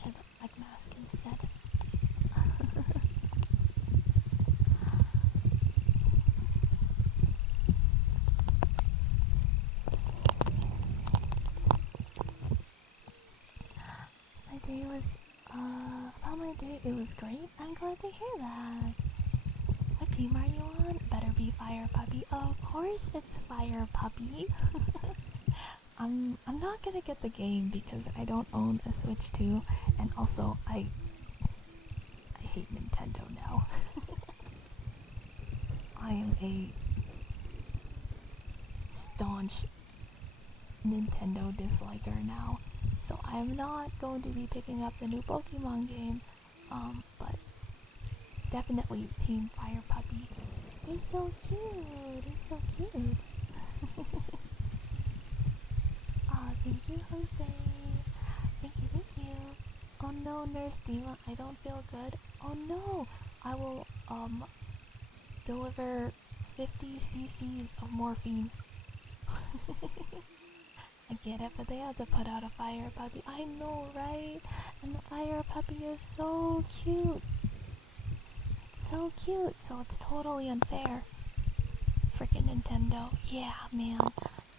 Should look like mask instead. My day, it was great. I'm glad to hear that. What team are you on? Better be Fire Puppy. Of course it's Fire Puppy. I'm not gonna get the game because I don't own a Switch 2, and also I hate Nintendo now. I am a staunch Nintendo disliker now, so I'm not going to be picking up the new Pokemon game, but definitely Team Fire Puppy. He's so cute. Aw, thank you, Jose. Thank you. Oh no, Nurse Dima, I don't feel good. Oh no, I will, deliver 50 cc's of morphine. I get it, but they had to put out a Fire Puppy. I know, right? And the Fire Puppy is so cute. So it's totally unfair. Frickin' Nintendo. Yeah, man.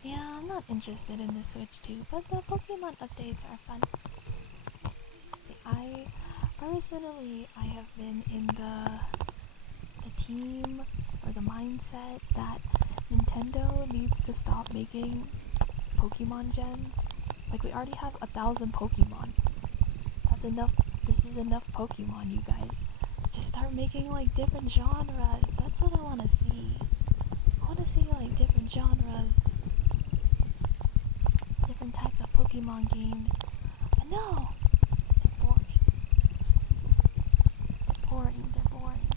Yeah, I'm not interested in the Switch 2, but the Pokemon updates are fun. I have been in the team, or the mindset, that Nintendo needs to stop making Pokemon gens. Like, we already have 1,000 Pokemon. That's enough. This is enough Pokemon, you guys. Just start making, like, different genres. That's what I want to see. I want to see, like, different genres. Different types of Pokemon games. But no! They're boring.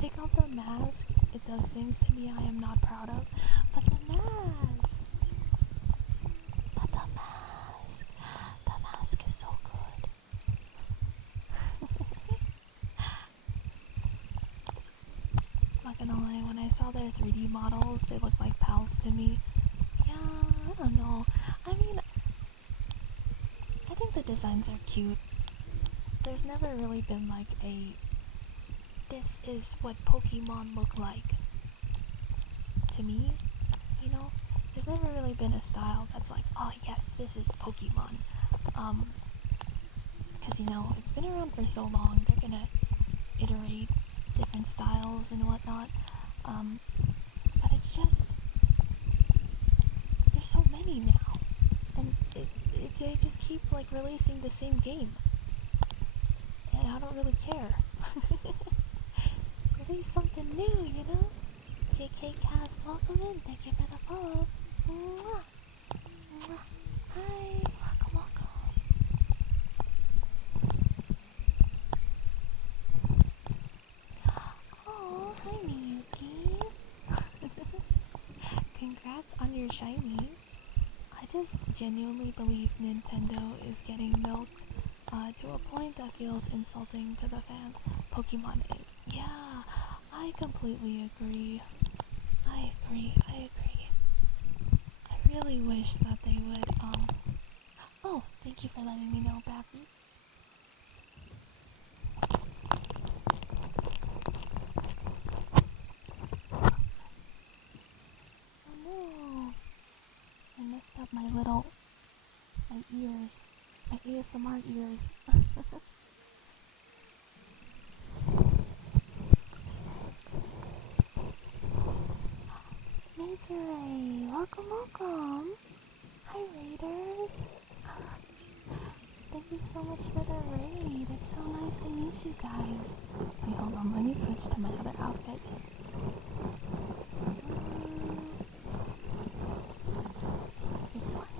Take off the mask. It does things to me I am not proud of. But the mask! The mask is so good. Not gonna lie, when I saw their 3D models, they looked like pals to me. Yeah, I don't know. I mean, I think the designs are cute. There's never really been like this is what Pokemon look like to me, you know? There's never really been a style that's like, oh yes, this is Pokemon. Because, you know, it's been around for so long, they're gonna iterate different styles and whatnot. But it's just, there's so many now. And they just keep, like, releasing the same game. And I don't really care. Release something new, you know? JK Cat, welcome in. Thank you for the follow. Mwah. Mwah. Hi. Welcome. Oh, hi Miyuki. Congrats on your shiny. I just genuinely believe Nintendo is getting milked to a point that feels insulting to the fans. Pokemon is. Yeah, I completely agree. I agree. I really wish that they would you for letting me know, Pappy. Oh no! I messed up my ears. My ASMR ears. Major Ray, welcome. Hi, Raiders. Thank you so much for the raid. It's so nice to meet you guys. Wait, hold on. Let me switch to my other outfit. This one.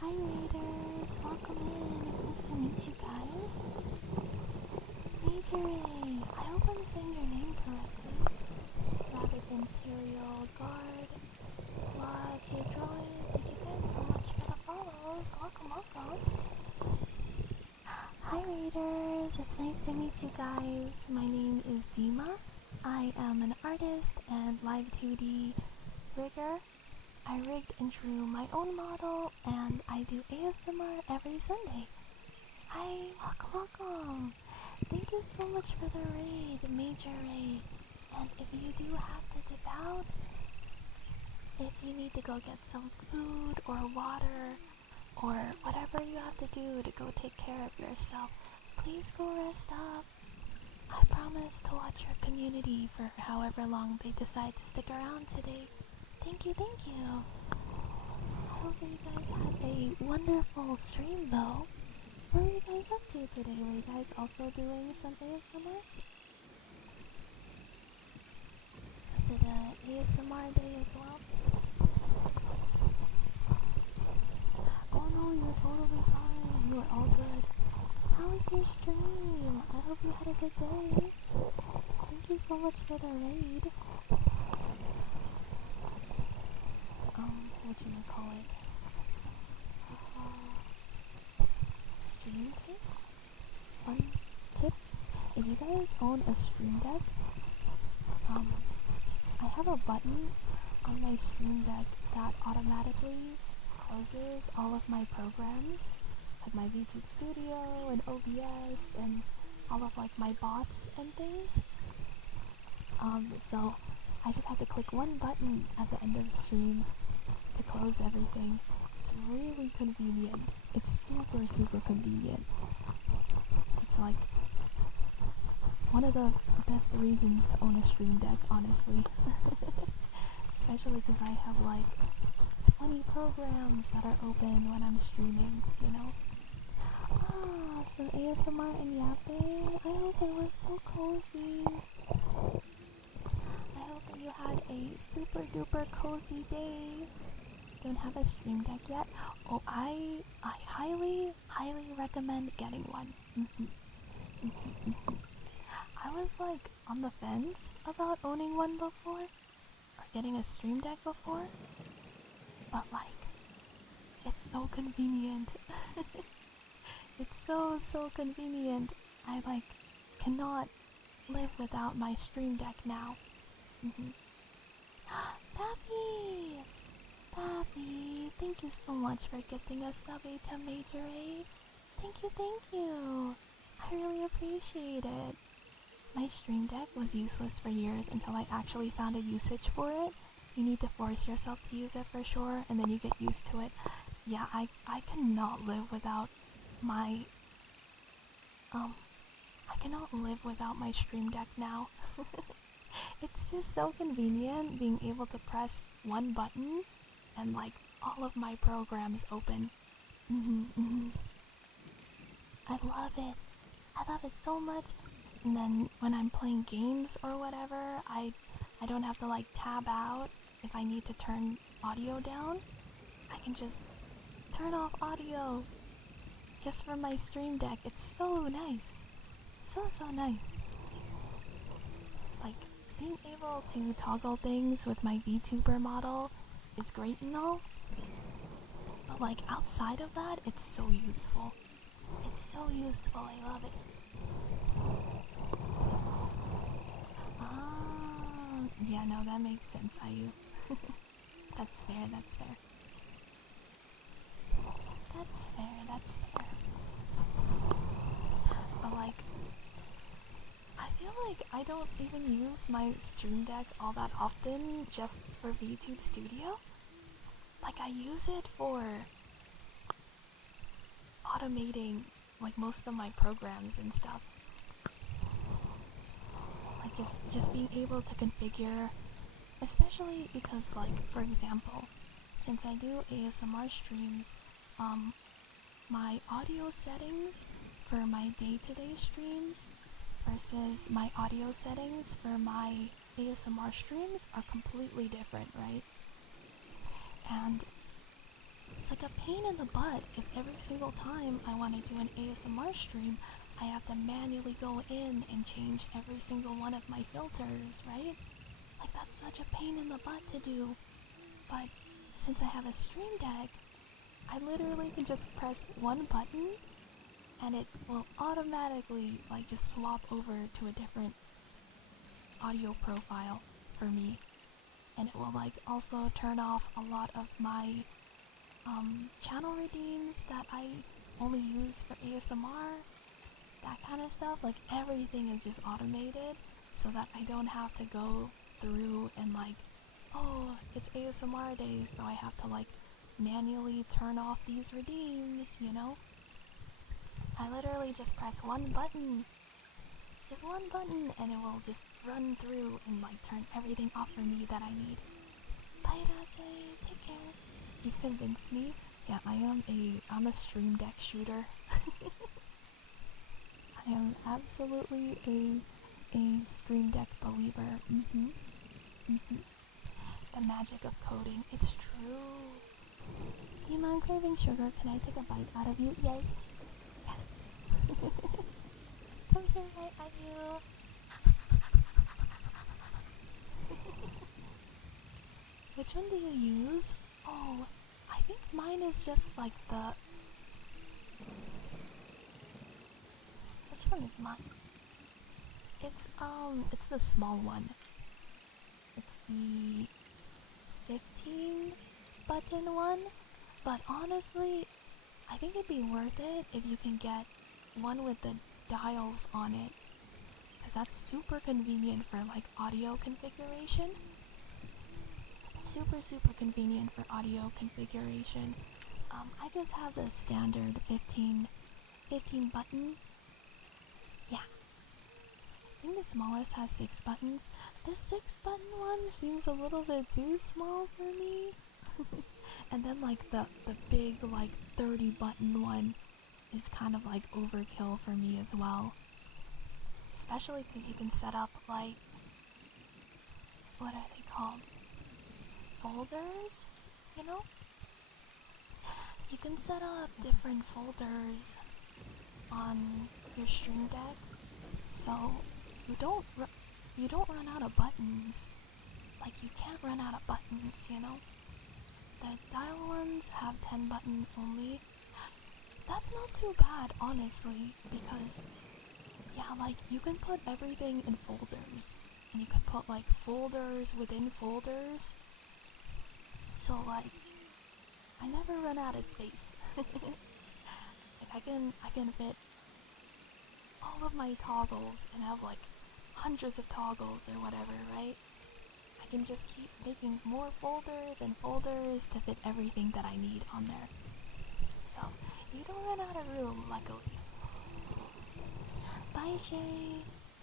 Hi, Raiders. Welcome in. It's nice to meet you guys. Major Ray. I hope I'm saying your name correctly. Rabbit Imperial Guard. What? Hey, Droid. Thank you guys so much for the follows. Welcome. Hi, Raiders. It's nice to meet you guys. My name is Dima. I am an artist and live 2D rigger. I rigged and drew my own model, and I do ASMR every Sunday. Hi, welcome. Thank you so much for the raid, Major Ray. And if you do have to dip out, if you need to go get some food or water or whatever you have to do to go take care of yourself, please go rest up. I promise to watch your community for however long they decide to stick around today. Thank you. I hope that you guys had a wonderful stream though. What were you guys up to today? Were you guys also doing some ASMR? Was it an ASMR day as well? Oh no, you're totally fine. You are all good. How was your stream? I hope you had a good day. Thank you so much for the raid. What do you call it? Stream tip? Fun tip? If you guys own a stream deck, I have a button on my stream deck that automatically closes all of my programs, like my VTube Studio and OBS and all of like my bots and things. So I just have to click one button at the end of the stream to close everything. It's really convenient. It's super convenient. It's like one of the best reasons to own a stream deck, honestly. Especially because I have like 20 programs that are open when I'm streaming, you know? Some ASMR and yapping. I hope it was so cozy. I hope that you had a super duper cozy day. Don't have a stream deck yet? Oh, I highly recommend getting one. I was like on the fence about owning one before, or getting a stream deck before, but like, it's so convenient. It's so convenient. I like cannot live without my stream deck now. Pappy, thank you so much for gifting a subby to Major A. Thank you. I really appreciate it. My stream deck was useless for years until I actually found a usage for it. You need to force yourself to use it for sure, and then you get used to it. Yeah, I cannot live without my stream deck now. It's just so convenient being able to press one button and like all of my programs open. I love it so much. And then when I'm playing games or whatever, I don't have to like tab out if I need to turn audio down. I can just turn off audio just for my stream deck. It's so nice. So nice. Like, being able to toggle things with my vtuber model is great and all, but like outside of that, it's so useful. I love it. Yeah, no, that makes sense, Ayu. That's fair. don't even use my Stream Deck all that often just for VTube Studio. Like, I use it for automating, like, most of my programs and stuff. Like, just being able to configure, especially because, like, for example, since I do ASMR streams, my audio settings for my day-to-day streams versus my audio settings for my ASMR streams are completely different, right? And it's like a pain in the butt if every single time I want to do an ASMR stream, I have to manually go in and change every single one of my filters, right? Like, that's such a pain in the butt to do. But since I have a Stream Deck, I literally can just press one button and it will automatically, like, just swap over to a different audio profile for me. And it will, like, also turn off a lot of my channel redeems that I only use for ASMR, that kind of stuff. Like, everything is just automated so that I don't have to go through and, like, oh, it's ASMR day, so I have to, like, manually turn off these redeems, you know? I literally just press one button, and it will just run through and, like, turn everything off for me that I need. Bye, Rase, take care. You've convinced me. Yeah, I'm a Stream Deck shooter. I am absolutely a Stream Deck believer. The magic of coding. It's true. Dima, I'm craving sugar. Can I take a bite out of you? Yes. Yes. Come here, I do. Which one do you use? Oh, I think mine is just like the... Which one is mine? It's the small one. It's the 15 button one. But honestly, I think it'd be worth it if you can get one with the dials on it. Because that's super convenient for, like, audio configuration. Super convenient for audio configuration. I just have the standard 15 button. Yeah. I think the smallest has 6 buttons. The 6 button one seems a little bit too small for me. And then, like, the big, like, 30 button one is kind of like overkill for me as well. Especially because you can set up, like, what are they called? Folders, you know? You can set up different folders on your Stream Deck, so you don't run out of buttons. Like, you can't run out of buttons, you know? The dial ones have 10 buttons only. That's not too bad, honestly, because, yeah, like, you can put everything in folders, and you can put, like, folders within folders. So, like, I never run out of space. Like, I can fit all of my toggles and have, like, hundreds of toggles or whatever, right? I can just keep making more folders and folders to fit everything that I need on there. So, you don't run out of room, luckily. Bye, Shay!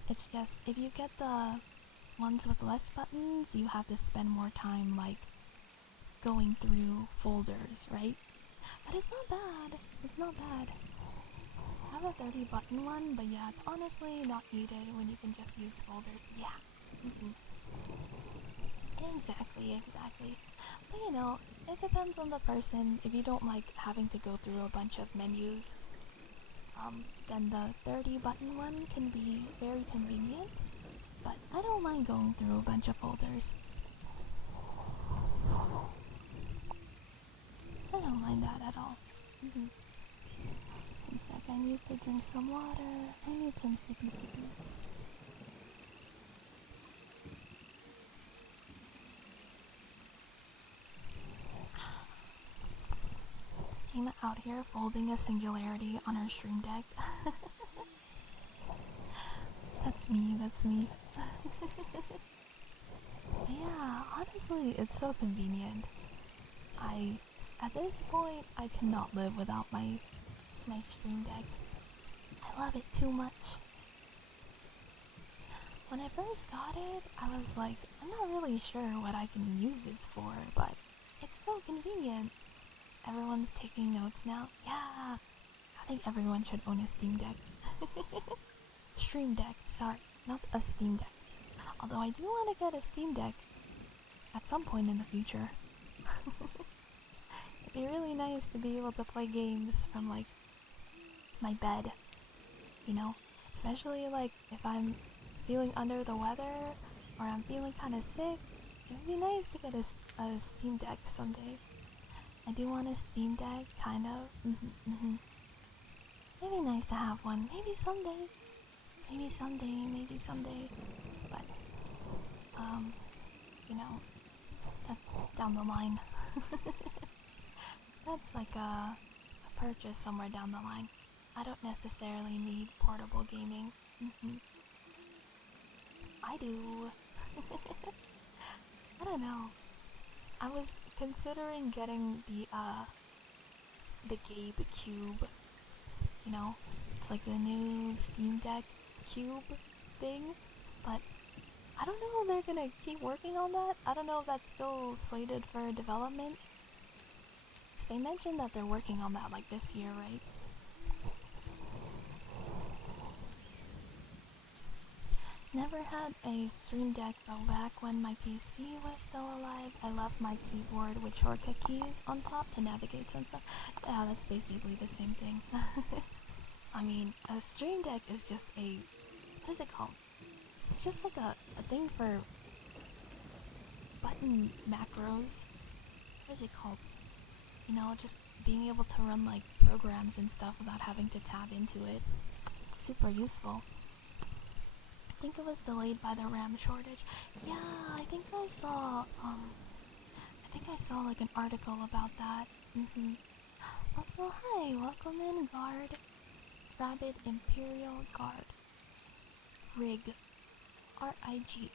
It's just, if you get the ones with less buttons, you have to spend more time, like, going through folders, right? But it's not bad. It's not bad. I have a 30 button one, but yeah, it's honestly not needed when you can just use folders. Yeah. Exactly. But you know, it depends on the person. If you don't like having to go through a bunch of menus, then the 30 button one can be very convenient. But I don't mind going through a bunch of folders. I don't mind that at all. One sec, I need to drink some water. I need some sippy. Dima out here folding a singularity on her Stream Deck. That's That's me, that's me. Yeah, honestly, it's so convenient. At this point, I cannot live without my Stream Deck. I love it too much. When I first got it, I was like, I'm not really sure what I can use this for, but it's so convenient. Everyone's taking notes now. Yeah, I think everyone should own a Steam Deck. Stream Deck, sorry, not a Steam Deck. Although I do want to get a Steam Deck at some point in the future. It'd be really nice to be able to play games from like my bed, you know? Especially like if I'm feeling under the weather or I'm feeling kind of sick, it'd be nice to get a Steam Deck someday. I do want a Steam Deck, kind of. It'd be nice to have one, maybe someday. Maybe someday. But, you know, that's down the line. That's like a purchase somewhere down the line. I don't necessarily need portable gaming. I do. I don't know. I was considering getting the Gabe Cube. You know, it's like the new Steam Deck Cube thing, but I don't know if they're gonna keep working on that. I don't know if that's still slated for development. 'Cause they mentioned that they're working on that like this year, right? Never had a Stream Deck though. Back when my PC was still alive, I loved my keyboard with shortcut keys on top to navigate some stuff. Yeah, that's basically the same thing. I mean, a Stream Deck is just a... what is it called? It's just like a thing for button macros. What is it called? You know, just being able to run like programs and stuff without having to tab into it. It's super useful. I think it was delayed by the RAM shortage. Yeah, I think I saw like an article about that. Also, hi, welcome in, Guard. Rabid Imperial Guard. Rig. R-I-G.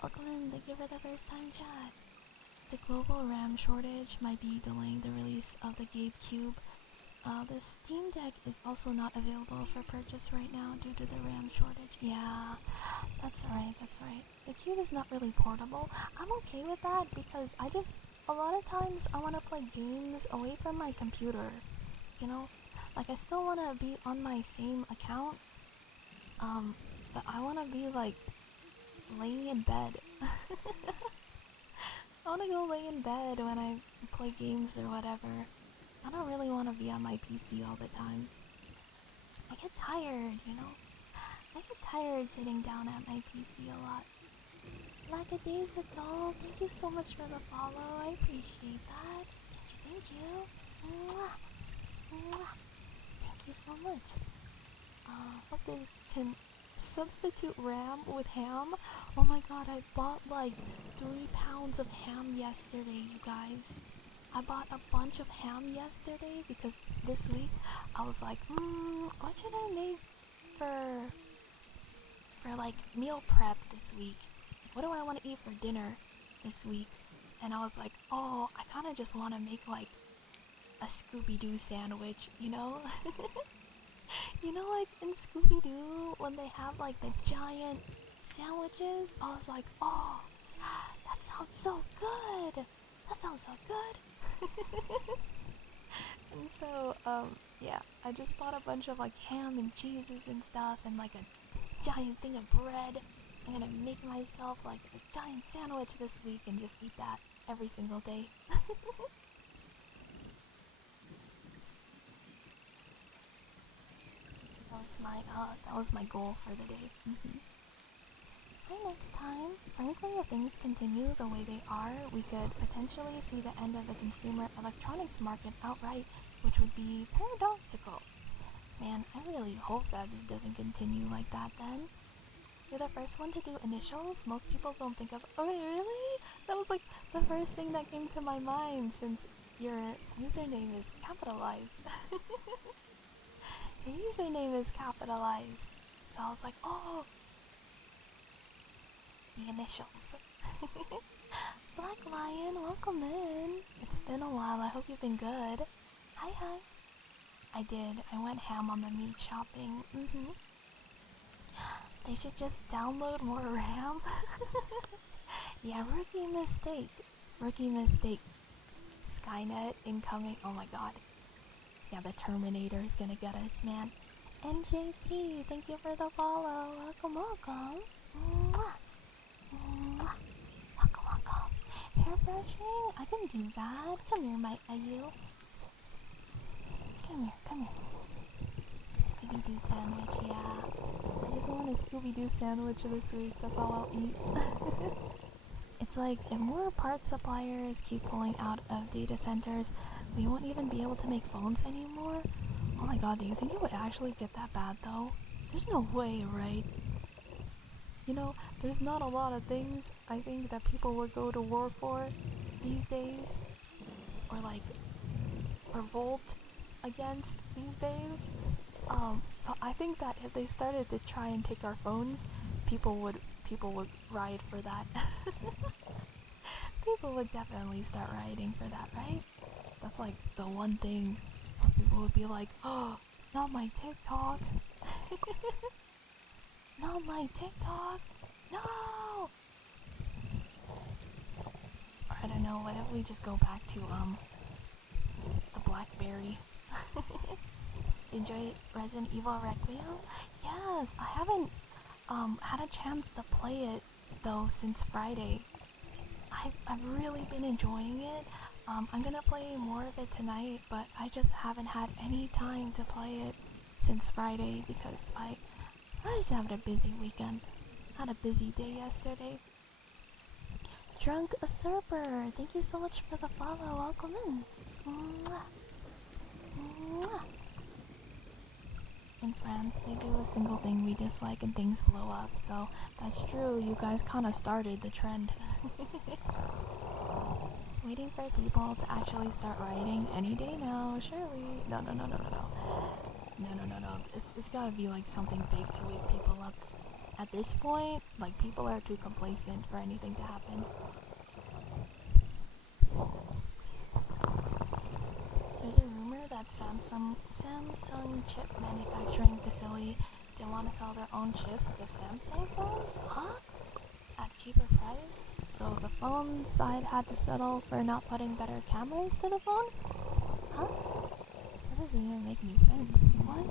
Welcome in, thank you for the first time chat. The global RAM shortage might be delaying the release of the Gabe Cube. The Steam Deck is also not available for purchase right now due to the RAM shortage. Yeah, that's right. The Cube is not really portable. I'm okay with that because a lot of times I want to play games away from my computer, you know? Like I still want to be on my same account, but I want to be like laying in bed. I want to go lay in bed when I play games or whatever. I don't really want to be on my PC all the time. I get tired, you know? I get tired sitting down at my PC a lot. Like a days ago, thank you so much for the follow. I appreciate that. Thank you. Mwah. Mwah. Thank you so much. What they can substitute RAM with ham? Oh my god, I bought like 3 pounds of ham yesterday, you guys. I bought a bunch of ham yesterday because this week I was like, what should I make for like meal prep this week? What do I want to eat for dinner this week? And I was like, oh, I kind of just want to make like a Scooby-Doo sandwich, you know? You know, like in Scooby-Doo when they have like the giant sandwiches? I was like, oh, that sounds so good. That sounds so good. And so, yeah, I just bought a bunch of like ham and cheeses and stuff and like a giant thing of bread. I'm gonna make myself like a giant sandwich this week and just eat that every single day. That was my goal for the day. By next time, frankly, if things continue the way they are, we could potentially see the end of the consumer electronics market outright, which would be paradoxical. Man, I really hope that it doesn't continue like that then. You're the first one to do initials. Most people don't think of... Oh, really? That was like the first thing that came to my mind since your username is capitalized. Your username is capitalized. So I was like, oh, the initials. Black Lion, welcome in. It's been a while. I hope you've been good. Hi, hi. I did. I went ham on the meat shopping. They should just download more RAM. Yeah, rookie mistake. Rookie mistake. Skynet incoming. Oh my god. Yeah, the Terminator is gonna get us, man. NJP, thank you for the follow. Welcome, welcome. Mwah. Mwah. Welcome, welcome. Hairbrushing? I can do that. Come here, my Ayu. Come here, come here. Scooby-Doo sandwich, yeah. I just want a Scooby-Doo sandwich this week. That's all I'll eat. It's like, if more part suppliers keep pulling out of data centers, we won't even be able to make phones anymore. Oh my god, do you think it would actually get that bad though? There's no way, right? You know, there's not a lot of things I think that people would go to war for these days. Or like, revolt against these days. But I think that if they started to try and take our phones, people would riot for that. People would definitely start rioting for that, right? That's like the one thing where people would be like, oh, not my TikTok. Not my TikTok. No! Or I don't know, what if we just go back to the BlackBerry? Enjoy Resident Evil Requiem? Yes, I haven't had a chance to play it though since Friday. I've really been enjoying it. I'm gonna play more of it tonight, but I just haven't had any time to play it since Friday because I just had a busy weekend. Had a busy day yesterday. Drunk Usurper, thank you so much for the follow. Welcome in. Mwah. Mwah. In France, they do a single thing we dislike and things blow up, so that's true, you guys kinda started the trend. Waiting for people to actually start rioting any day now, surely. No. It's gotta be like something big to wake people up. At this point, like, people are too complacent for anything to happen. There's a rumor that Samsung chip manufacturing facility didn't want to sell their own chips to Samsung phones? Huh? At cheaper price? So the phone side had to settle for not putting better cameras to the phone? Huh? That doesn't even make any sense. What?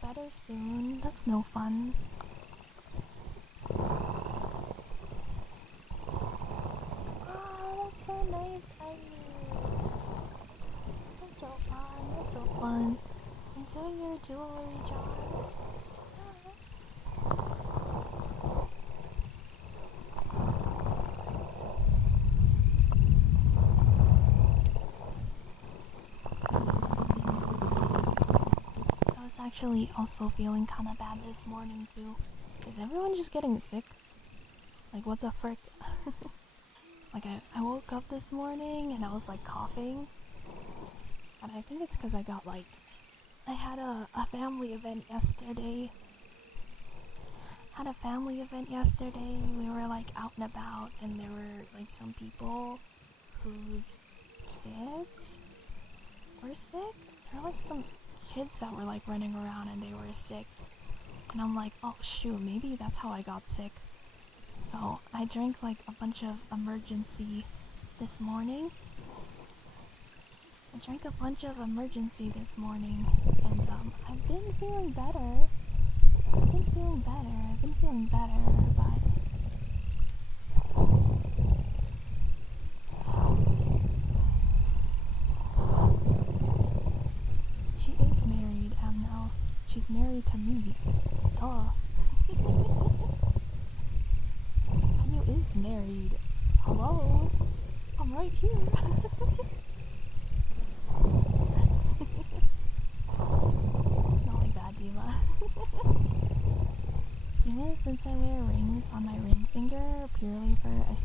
Better soon. That's no fun. Oh, that's so nice, Ivy. That's so fun. That's so fun. Enjoy your jewelry jar. Actually also feeling kind of bad this morning too. Is everyone just getting sick? Like, what the frick? Like, I woke up this morning and I was like coughing, and I think it's because I got like, I had a family event yesterday. We were like out and about, and there were like some people whose kids were sick. There were like some kids that were like running around and they were sick, and I'm like, oh shoot, maybe that's how I got sick. So I drank like a bunch of emergency this morning, and I've been feeling better. But she is married, now. She's married to me. Duh. You is married. Hello? I'm right here.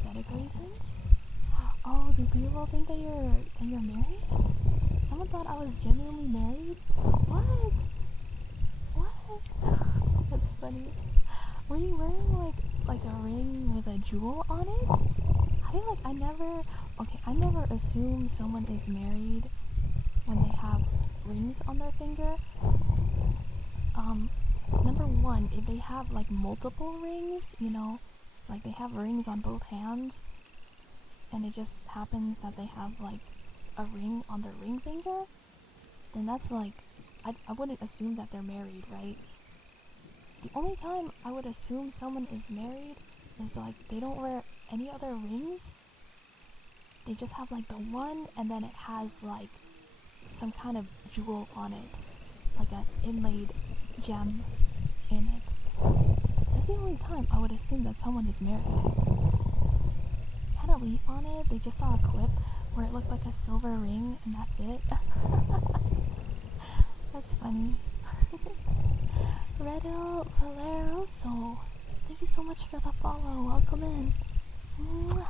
aesthetic reasons? Oh, do people think that you're married? Someone thought I was genuinely married? What? What? That's funny. Were you wearing like a ring with a jewel on it? I feel like I never assume someone is married when they have rings on their finger. Number one, if they have like multiple rings, you know, like they have rings on both hands, and it just happens that they have like a ring on their ring finger, then that's like, I wouldn't assume that they're married, right? The only time I would assume someone is married is like they don't wear any other rings. They just have like the one, and then it has like some kind of jewel on it, like an inlaid gem in it. That's the only time I would assume that someone is married. Had a leaf on it, they just saw a clip where it looked like a silver ring, and that's it. That's funny. Redo Valeroso, thank you so much for the follow. Welcome in. Mwah.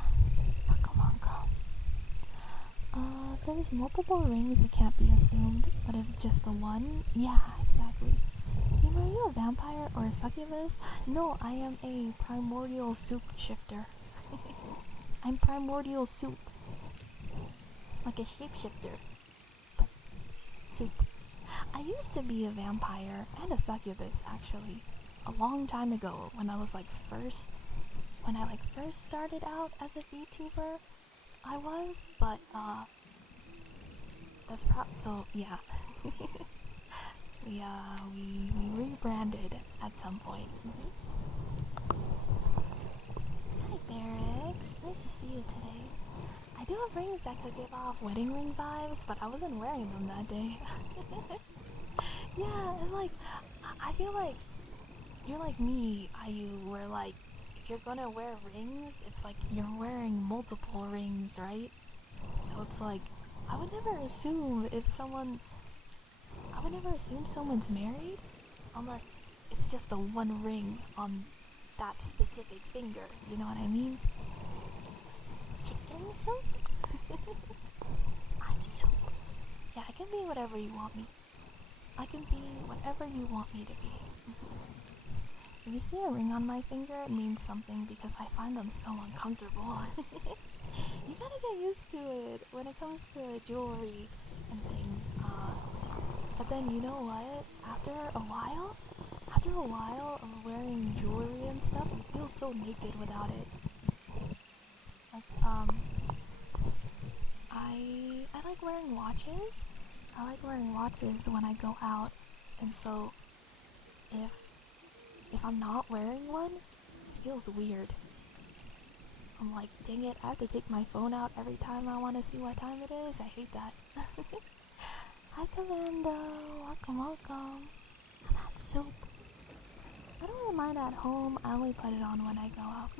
Welcome. If there's multiple rings, it can't be assumed. But if just the one, yeah, exactly. Dima, are you a vampire or a succubus? No, I am a primordial soup shifter. I'm primordial soup. Like a shapeshifter. But soup. I used to be a vampire and a succubus, actually. A long time ago, when I first started out as a VTuber, I was, but, so, yeah. we rebranded at some point. Hi, Barracks. Nice to see you today. I do have rings that could give off wedding ring vibes, but I wasn't wearing them that day. Yeah, and I feel like you're like me, where if you're gonna wear rings, it's like you're wearing multiple rings, right? So it's like, I would never assume someone's married, unless it's just the one ring on that specific finger, you know what I mean? Chicken soup? I'm soup. Yeah, I can be whatever you want me. I can be whatever you want me to be. If you see a ring on my finger, it means something because I find them so uncomfortable. You gotta get used to it when it comes to jewelry and things. But then you know what? After a while of wearing jewelry and stuff, you feel so naked without it. I like wearing watches. I like wearing watches when I go out, and so if I'm not wearing one, it feels weird. I'm like, dang it, I have to take my phone out every time I want to see what time it is. I hate that. Hi, Commando. Welcome. I'm at soup. I don't wear mine at home. I only put it on when I go out.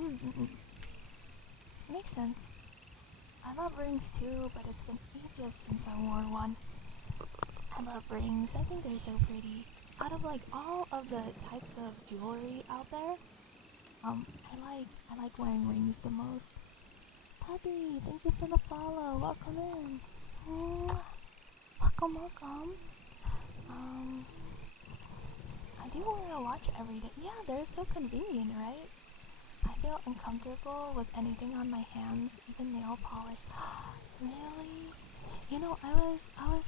Makes sense. I love rings too, but it's been ages since I wore one. I love rings. I think they're so pretty. Out of all of the types of jewelry out there, I like wearing rings the most. Puppy, thank you for the follow. Welcome in. Welcome. I do wear a watch every day. Yeah, they're so convenient, right? I feel uncomfortable with anything on my hands, even nail polish. Really? You know, I was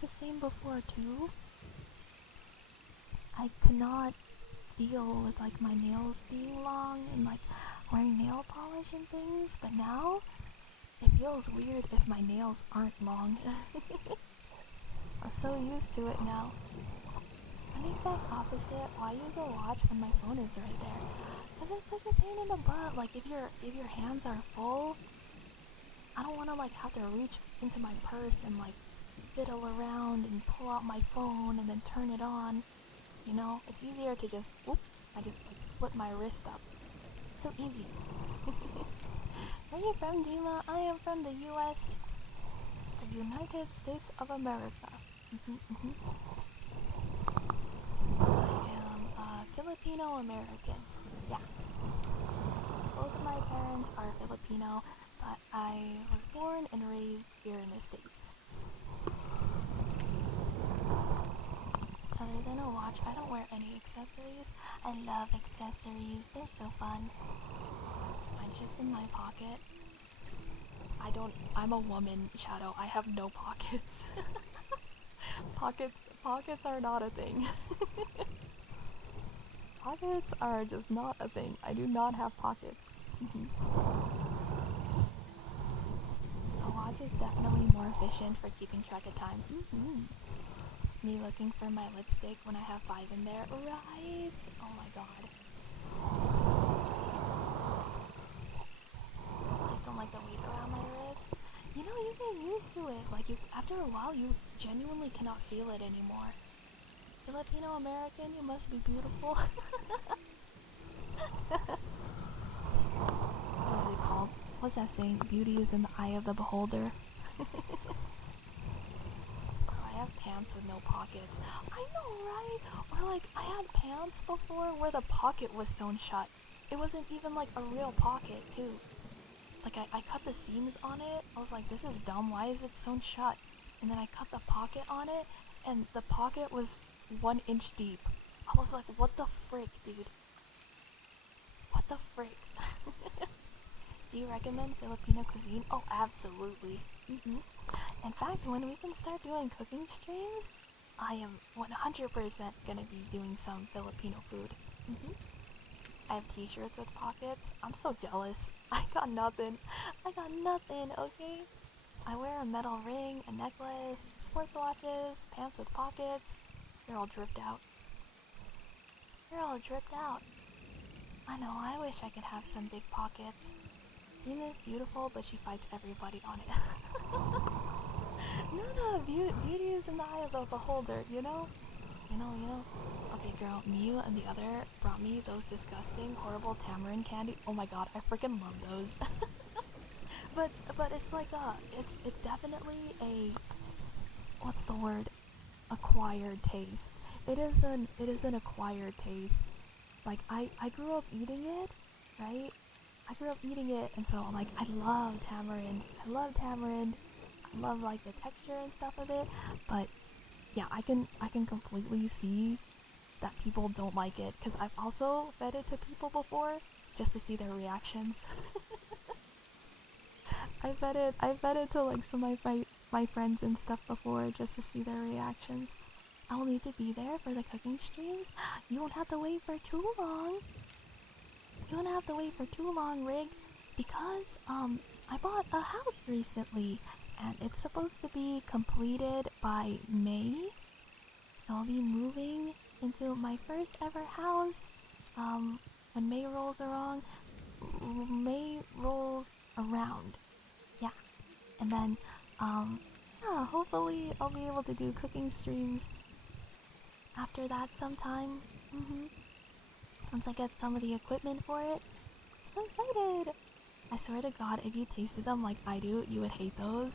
the same before too. I could not deal with my nails being long and wearing nail polish and things, but now it feels weird if my nails aren't long. I'm so used to it now. I'm the exact opposite. Why use a watch when my phone is right there? Because it's such a pain in the butt. If your hands are full, I don't want to have to reach into my purse and fiddle around and pull out my phone and then turn it on. You know, it's easier to just, I just flip my wrist up. So easy. Where are you from, Dima? I am from the U.S. The United States of America. I am Filipino American. Yeah. both of my parents are Filipino, but I was born and raised here in the States. Other than a watch, I don't wear any accessories. I love accessories. They're so fun. Mine's just in my pocket. I'm a woman, Shadow. I have no pockets. Pockets are not a thing. Pockets are just not a thing. I do not have pockets. A watch is definitely more efficient for keeping track of time. Me looking for my lipstick when I have 5 in there. Right! Oh my god. Just don't like the weight around my wrist. You know, you get used to it. Like, after a while, you genuinely cannot feel it anymore. Filipino American, you must be beautiful. What is it called? What's that saying? Beauty is in the eye of the beholder. I have pants with no pockets. I know, right? Or like, I had pants before where the pocket was sewn shut. It wasn't even like a real pocket, too. Like, I cut the seams on it. I was like, this is dumb. Why is it sewn shut? And then I cut the pocket on it, and the pocket was 1 inch deep. I was like, what the frick, dude? What the frick? Do you recommend Filipino cuisine? Oh, absolutely. In fact, when we can start doing cooking streams, I am 100% gonna be doing some Filipino food. I have t-shirts with pockets. I'm so jealous. I got nothing, okay? I wear a metal ring, a necklace, sports watches, pants with pockets. They're all dripped out. I know, I wish I could have some big pockets. Dima is beautiful, but she fights everybody on it. No, beauty is in the eye of the beholder, you know? Okay, girl, Miu and the other brought me those disgusting, horrible tamarind candy. Oh my god, I freaking love those. but it's like it's definitely a, what's the word? Acquired taste. It is an acquired taste. Like, I grew up eating it, right? And so like I love tamarind. I love like the texture and stuff of it. But yeah, I can completely see that people don't like it, because I've also fed it to people before just to see their reactions. I fed it to like some of my friends and stuff before just to see their reactions. I'll need to be there for the cooking streams. You won't have to wait for too long. Rig, because I bought a house recently and it's supposed to be completed by May. So I'll be moving into my first ever house when May rolls around. Yeah. And then yeah, hopefully I'll be able to do cooking streams after that sometime. Once I get some of the equipment for it. So excited! I swear to god, if you tasted them like I do, you would hate those.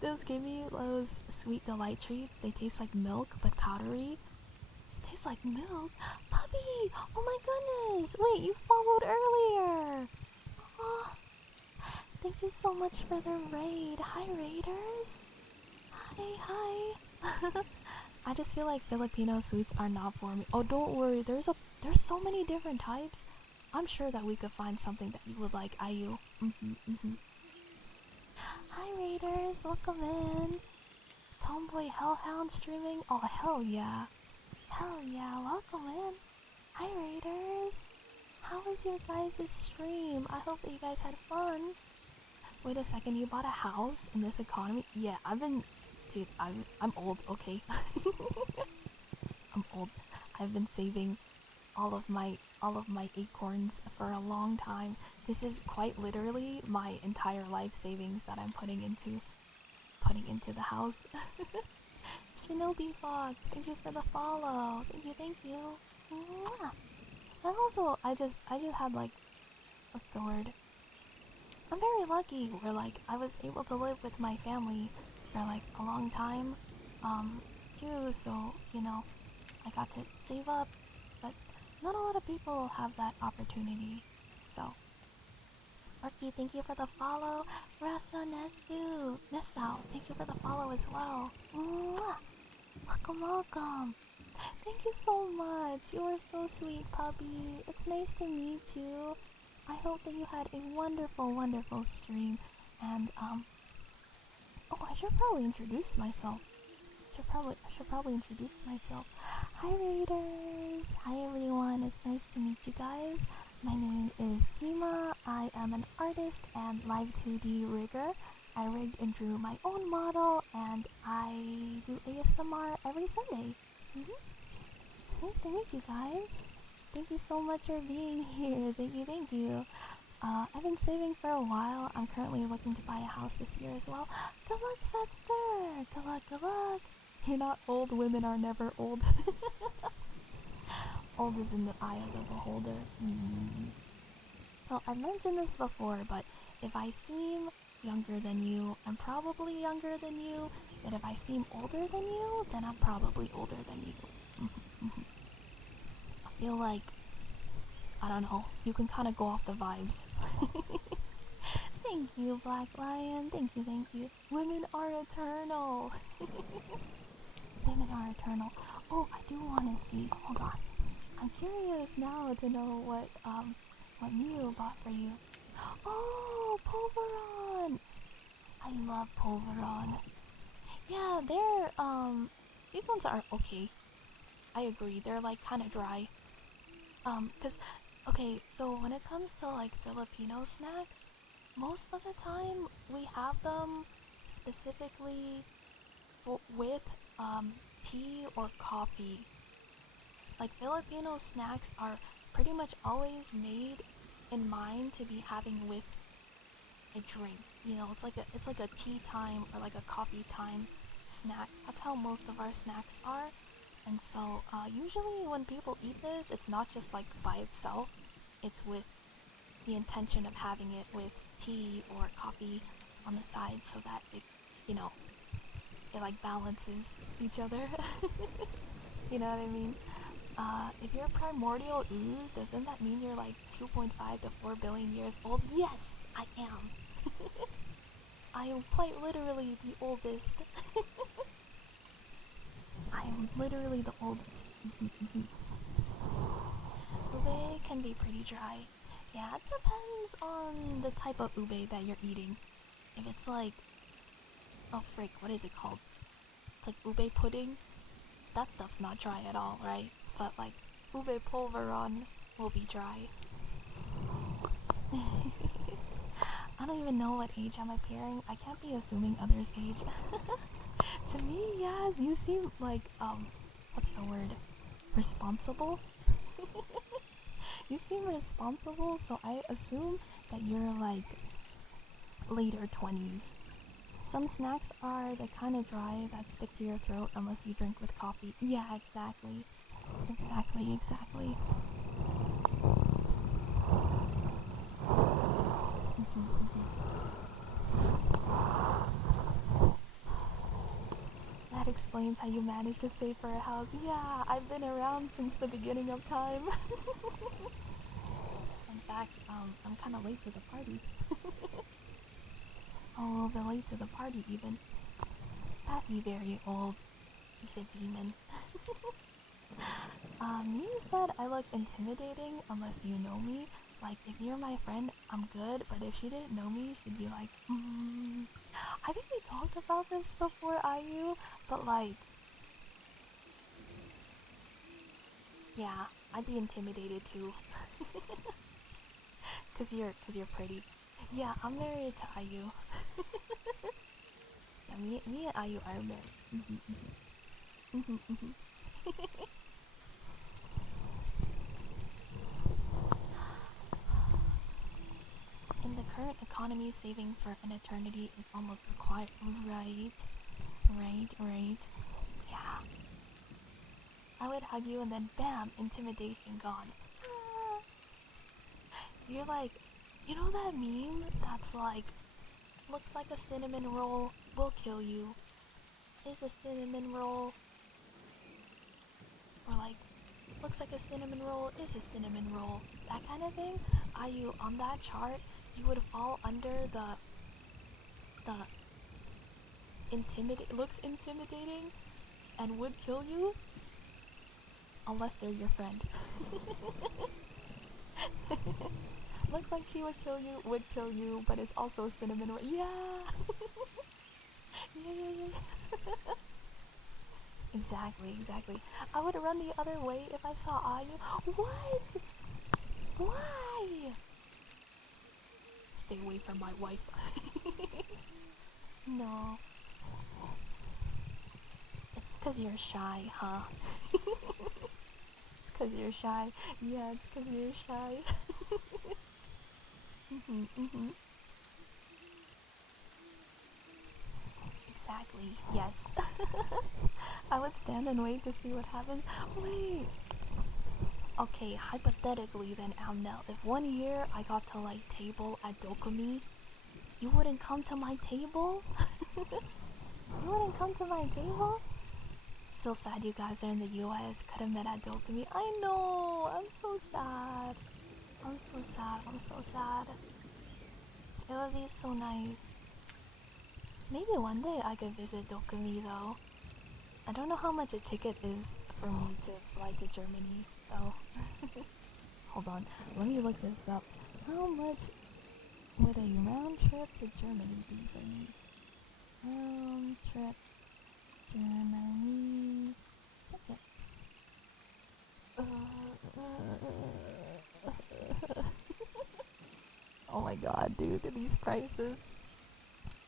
Those give me those sweet delight treats. They taste like milk, but powdery. Tastes like milk? Puppy! Oh my goodness! Wait, you followed earlier! Aw. Thank you so much for the raid. Hi, raiders! Hi. I just feel like Filipino sweets are not for me. Oh, don't worry. There's so many different types. I'm sure that we could find something that you would like, Ayu. Hi, raiders. Welcome in. Tomboy Hellhound streaming. Oh, hell yeah. Welcome in. Hi, raiders. How was your guys' stream? I hope that you guys had fun. Wait a second, you bought a house in this economy? Yeah, dude, I'm old, okay? I'm old. I've been saving all of my acorns for a long time. This is quite literally my entire life savings that I'm putting into the house. Shinobi Fox, thank you for the follow. Thank you. Mwah. And also, I just had like, what's the word? I'm very lucky where like I was able to live with my family for like a long time, too. So you know, I got to save up, but not a lot of people have that opportunity. So, Lucky, thank you for the follow. Rasa Nesau, thank you for the follow as well. Mwah! Welcome, welcome. Thank you so much. You are so sweet, puppy. It's nice to meet you. I hope that you had a wonderful, wonderful stream. And oh, I should probably introduce myself. I should probably introduce myself. Hi, Raiders. Hi, everyone. It's nice to meet you guys. My name is Dima. I am an artist and live 2D rigger. I rigged and drew my own model, and I do ASMR every Sunday. It's nice to meet you guys. Thank you so much for being here. Thank you. I've been saving for a while. I'm currently looking to buy a house this year as well. Good luck, Fetster! Good luck! You're not old. Women are never old. Old is in the eye of the beholder. Well, I've mentioned this before, but if I seem younger than you, I'm probably younger than you. But if I seem older than you, then I'm probably older than you. I feel like, I don't know, you can kind of go off the vibes. Thank you, Black Lion. Thank you. Women are eternal. Women are eternal. Oh, I do want to see. Hold on. I'm curious now to know what Mew bought for you. Oh, Pulveron! I love Pulveron. Yeah, these ones are okay. I agree, they're like kind of dry. Okay, so when it comes to like Filipino snacks, most of the time we have them specifically with tea or coffee. Like Filipino snacks are pretty much always made in mind to be having with a drink. You know, it's like a tea time or like a coffee time snack. That's how most of our snacks are. And so usually when people eat this, it's not just like by itself. It's with the intention of having it with tea or coffee on the side so that it, you know, it like balances each other. You know what I mean? If you're primordial ooze, doesn't that mean you're like 2.5 to 4 billion years old? Yes, I am. I am quite literally the oldest. I am literally the oldest. Ube can be pretty dry. Yeah, it depends on the type of ube that you're eating. If it's like, oh frick, what is it called? It's like ube pudding. That stuff's not dry at all, right? But like, ube pulveron will be dry. I don't even know what age I'm appearing. I can't be assuming others' age. To me, yes, you seem like, what's the word? Responsible? You seem responsible, so I assume that you're like later 20s. Some snacks are the kind of dry that stick to your throat unless you drink with coffee. Yeah, exactly. That explains how you managed to save for a house. Yeah, I've been around since the beginning of time. In fact, I'm kind of late to the party. A little bit late to the party, even. That'd be very old. He's a demon. You said I look intimidating unless you know me. Like, if you're my friend, I'm good, but if she didn't know me, she'd be like, I think we talked about this before, IU, but like, yeah, I'd be intimidated too. Cause you're pretty. Yeah, I'm married to IU. Yeah, me and IU are married. In the current economy, saving for an eternity is almost required. Right. Yeah. I would hug you and then bam, intimidation gone. You're like, you know that meme that's like, looks like a cinnamon roll, will kill you. Is a cinnamon roll. Or like, Looks like a cinnamon roll is a cinnamon roll. That kind of thing. You on that chart, you would fall under the looks intimidating and would kill you unless they're your friend. Looks like she would kill you, but it's also cinnamon roll. Yeah. Yeah. Exactly. I would run the other way if I saw Ayu. What? Why? Stay away from my wife. No. It's 'cause you're shy, huh? It's 'cause you're shy. Yeah, it's 'cause you're shy. Mhm. Exactly. Yes. I would stand and wait to see what happens. Wait. Okay, hypothetically then, Amnel, if 1 year I got to like table at Dokumi, you wouldn't come to my table? You wouldn't come to my table? So sad you guys are in the US, could have met at Dokumi. I know, I'm so sad. I'm so sad. It would be so nice. Maybe one day I could visit Dokumi though. I don't know how much a ticket is for me to fly to Germany, though. Hold on, let me look this up. How much would a round trip to Germany be for me? Round trip Germany tickets. Oh my god, dude, these prices.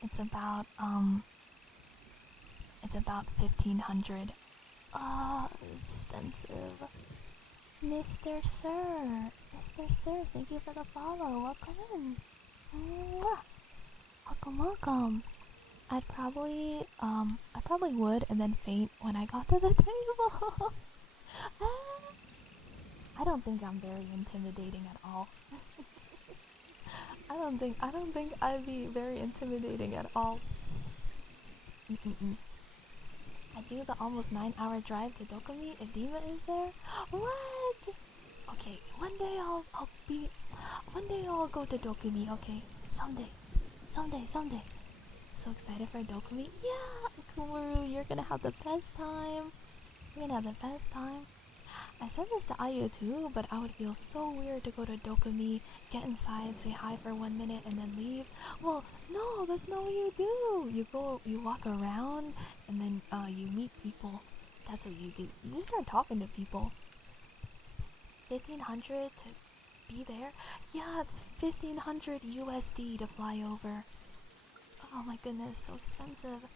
It's about 1,500. Expensive. Mr. Sir, thank you for the follow. Welcome in. Mwah. Welcome. I probably would and then faint when I got to the table. I don't think I'm very intimidating at all. I don't think I'd be very intimidating at all. I do the almost 9-hour drive to Dokumi if Dima is there. What? Okay, one day I'll go to Dokumi. Okay, someday. So excited for Dokumi. Yeah, Kumuru, you're gonna have the best time. I said this to Ayu too, but I would feel so weird to go to Dokumi, get inside, say hi for 1 minute, and then leave. Well, no, that's not what you do. You walk around, and then you meet people. That's what you do. You just start talking to people. 1,500 to be there? Yeah, it's 1,500 USD to fly over. Oh my goodness, so expensive.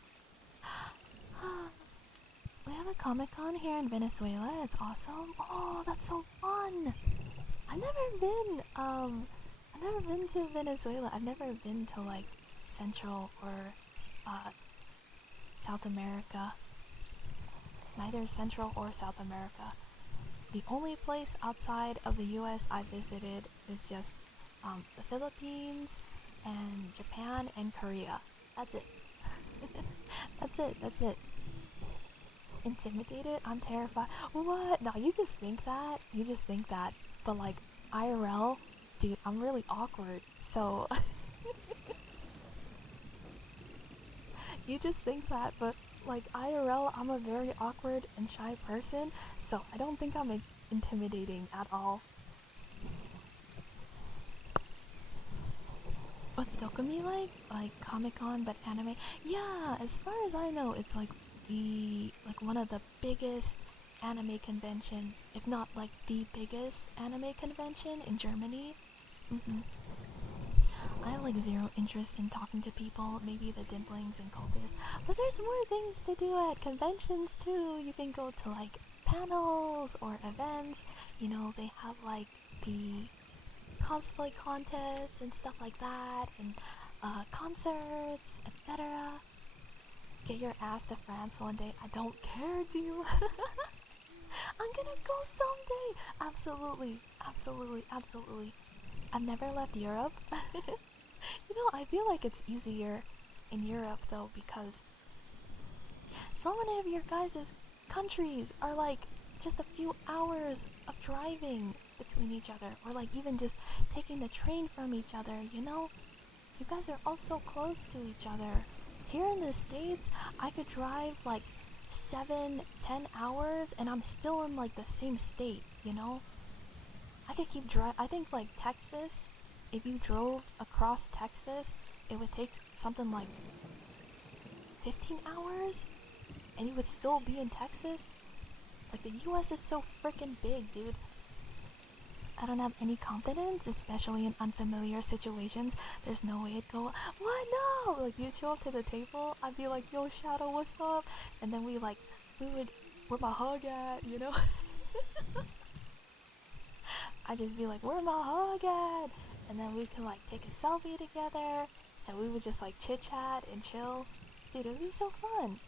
We have a Comic-Con here in Venezuela. It's awesome. Oh, that's so fun. I've never been to Venezuela. I've never been to like Central or South America. Neither Central or South America. The only place outside of the US I visited is just the Philippines and Japan and Korea. That's it. That's it. Intimidated? I'm terrified. What? No, you just think that. But like IRL, dude, I'm really awkward. So you just think that, but like IRL, I'm a very awkward and shy person, so I don't think I'm intimidating at all. What's Dokumi like? Like Comic-Con but anime? Yeah, as far as I know, it's like one of the biggest anime conventions, if not like the biggest anime convention in Germany. I have like zero interest in talking to people, maybe the dimplings and cultists, but there's more things to do at conventions too. You can go to like panels or events, you know, they have like the cosplay contests and stuff like that, and concerts, etc. Get your ass to France one day. I don't care, dude. I'm gonna go someday. Absolutely. I've never left Europe. You know, I feel like it's easier in Europe though, because so many of your guys' countries are like just a few hours of driving between each other, or like even just taking the train from each other, you know? You guys are all so close to each other. Here in the States, I could drive like 7, 10 hours and I'm still in like the same state, you know? I could keep driving. I think like Texas, if you drove across Texas, it would take something like 15 hours and you would still be in Texas. Like the US is so freaking big, dude. I don't have any confidence, especially in unfamiliar situations. There's no way I'd go, what, no? Like, you'd show up to the table, I'd be like, yo, Shadow, what's up? And then where my hug at, you know? I'd just be like, where my hug at? And then we could, like, take a selfie together, and we would just, like, chit-chat and chill. Dude, it would be so fun.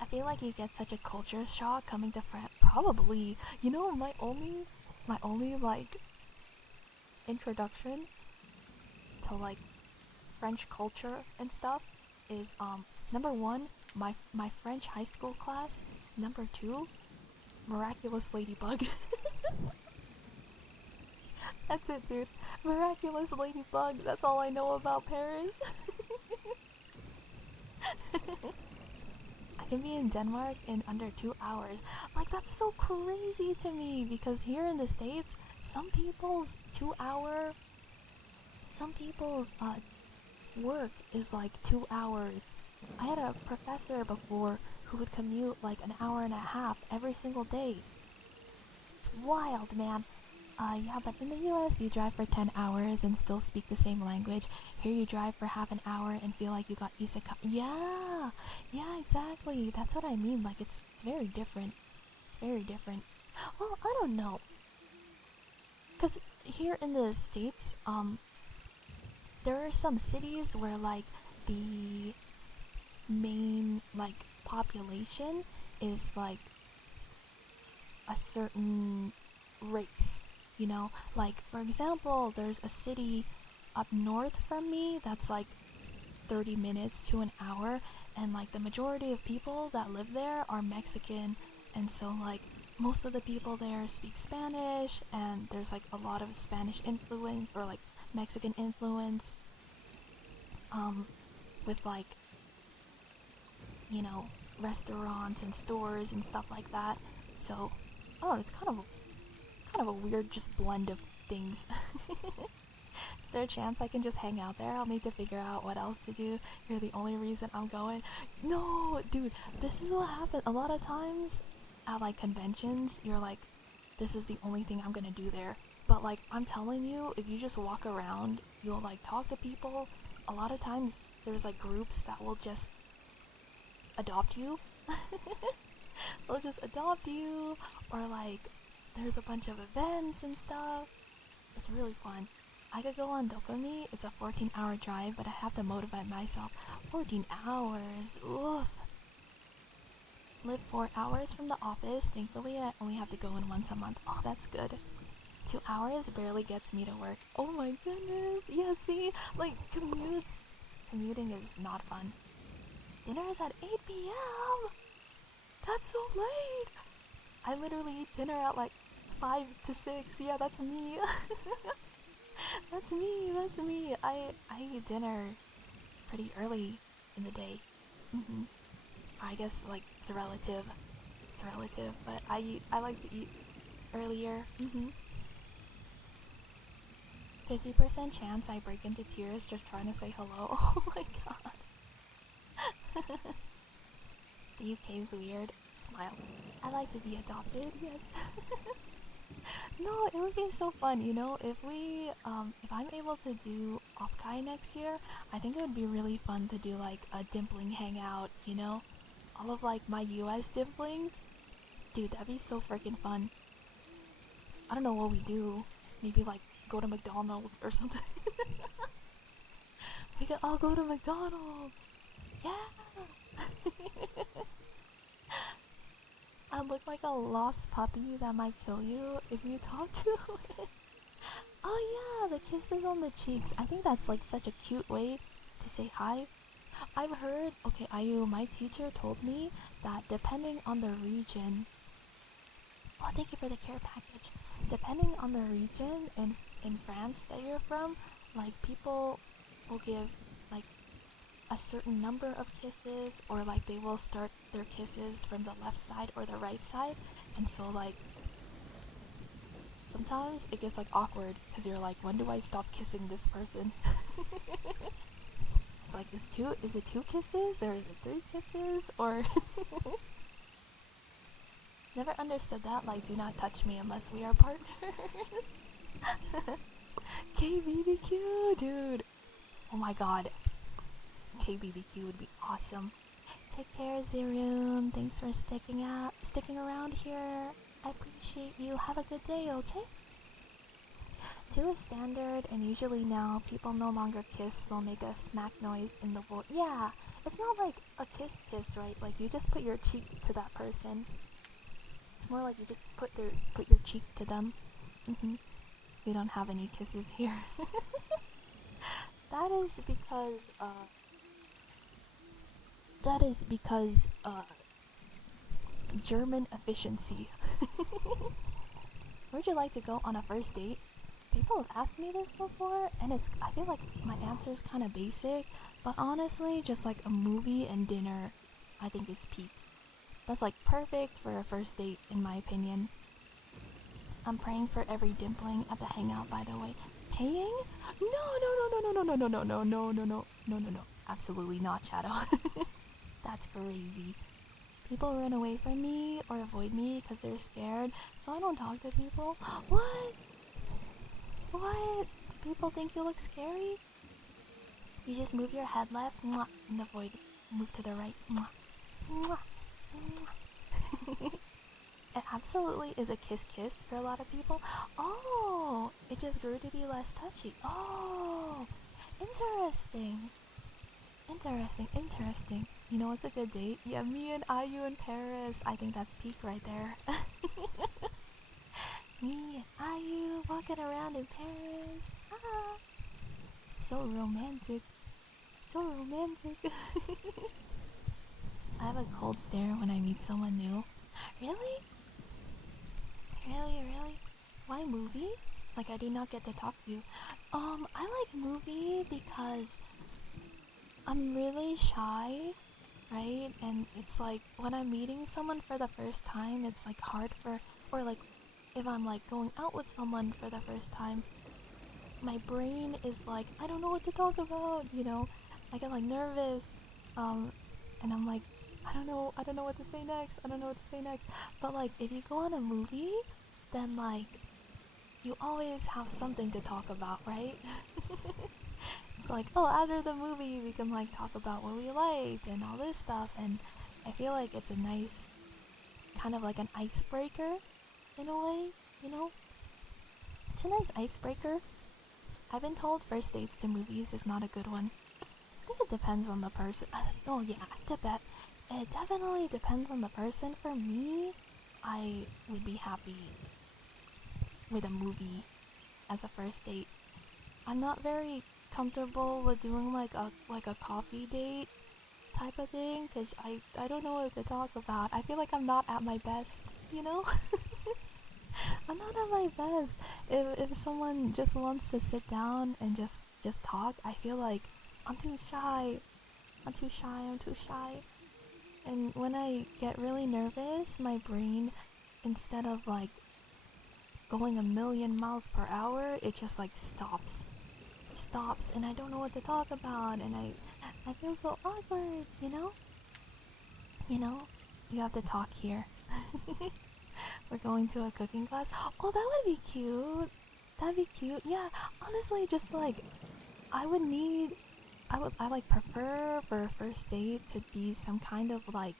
I feel like you get such a culture shock coming to France. Probably. You know, my only like introduction to like French culture and stuff is number one, my French high school class. Number two, Miraculous Ladybug. That's it, dude. Miraculous Ladybug. That's all I know about Paris. I can be in Denmark in under 2 hours. Like, that's so crazy to me, because here in the States, some people's work is like 2 hours. I had a professor before who would commute like an hour and a half every single day. It's wild, man. Yeah, but in the US, you drive for 10 hours and still speak the same language. Here you drive for half an hour and feel like you got isekai. Yeah, exactly. That's what I mean. Like, it's very different. Very different. Well, I don't know. Because here in the States, there are some cities where, like, the main, like, population is, like, a certain race. You know, like, for example, there's a city up north from me that's like 30 minutes to an hour, and like the majority of people that live there are Mexican, and so like most of the people there speak Spanish, and there's like a lot of Spanish influence or like Mexican influence, with like, you know, restaurants and stores and stuff like that. So, oh, it's kind of a weird just blend of things. Is there a chance I can just hang out there? I'll need to figure out what else to do. You're the only reason I'm going. No, dude, this is what happens. A lot of times at like conventions, you're like, this is the only thing I'm gonna do there. But like, I'm telling you, if you just walk around, you'll like talk to people. A lot of times there's like groups that will just adopt you. They'll just adopt you, or like there's a bunch of events and stuff. It's really fun. I could go on Dopamine. It's a 14-hour drive, but I have to motivate myself. 14 hours. Oof. Live 4 hours from the office. Thankfully, I only have to go in once a month. Oh, that's good. 2 hours barely gets me to work. Oh my goodness. Yeah, see? Like, commuting is not fun. Dinner is at 8 p.m. That's so late. I literally eat dinner at like 5 to 6. Yeah, that's me. That's me. I eat dinner pretty early in the day. I guess like it's relative, but I like to eat earlier. 50% chance I break into tears just trying to say hello. Oh my god. The UK is weird. Smile. I like to be adopted, yes. No, it would be so fun, you know, if I'm able to do Offkai next year, I think it would be really fun to do like a dimpling hangout, you know? All of like my US dimplings. Dude, that'd be so freaking fun. I don't know what we do. Maybe like go to McDonald's or something. We could all go to McDonald's. Yeah. I look like a lost puppy that might kill you if you talk to it. Oh yeah, the kisses on the cheeks. I think that's like such a cute way to say hi. I've heard, okay, my teacher told me that depending on the region, Oh, thank you for the care package. Depending on the region in France that you're from, like people will give like a certain number of kisses, or like they will start their kisses from the left side or the right side, and so like sometimes it gets like awkward because you're like, when do I stop kissing this person? It's like, is it 2 kisses or is it 3 kisses or never understood that, like, do not touch me unless we are partners. KBBQ, dude. Oh my god. KBBQ would be awesome. Take care, Zeroon. Thanks for sticking around here. I appreciate you. Have a good day, okay? 2 is standard, and usually now people no longer kiss, they'll make a smack noise in the voice. Yeah, it's not like a kiss, right? Like you just put your cheek to that person. It's more like you just put your cheek to them. We don't have any kisses here. That is because German efficiency. Where'd you like to go on a first date? People have asked me this before, and I feel like my answer is kind of basic, but honestly, just like a movie and dinner, I think is peak. That's like perfect for a first date, in my opinion. I'm praying for every dimpling at the hangout, by the way. Paying? No. Absolutely not, Shadow. That's crazy. People run away from me or avoid me because they're scared, so I don't talk to people. What? People think you look scary? You just move your head left, mwah, and avoid. Move to the right, mwah, mwah, mwah. It absolutely is a kiss for a lot of people. Oh, it just grew to be less touchy. Oh, interesting. You know what's a good date? Yeah, me and IU in Paris. I think that's peak right there. Me and IU walking around in Paris. Ah, so romantic. I have a cold stare when I meet someone new. Really? Why movie? Like I do not get to talk to you. I like movie because I'm really shy, right? And it's like when I'm meeting someone for the first time, it's like hard or like if I'm like going out with someone for the first time, my brain is like, I don't know what to talk about, you know? I get like nervous, and I'm like, I don't know what to say next. But like if you go on a movie, then like you always have something to talk about, right? It's like, oh, after the movie we can like talk about what we liked and all this stuff, and I feel like it's a nice kind of like an icebreaker in a way, you know? It's a nice icebreaker. I've been told first dates to movies is not a good one. I think it depends on the person. Oh yeah, it definitely depends on the person. For me, I would be happy with a movie as a first date. I'm not very comfortable with doing like a coffee date type of thing because I don't know what to talk about. I feel like I'm not at my best, you know? I'm not at my best. If someone just wants to sit down and just talk, I feel like I'm too shy. And when I get really nervous, my brain, instead of like going a million miles per hour, it just like stops, and I don't know what to talk about, and I feel so awkward, you know? You have to talk here. We're going to a cooking class. Oh, that would be cute. That'd be cute. Yeah, honestly, just like I like prefer for a first date to be some kind of like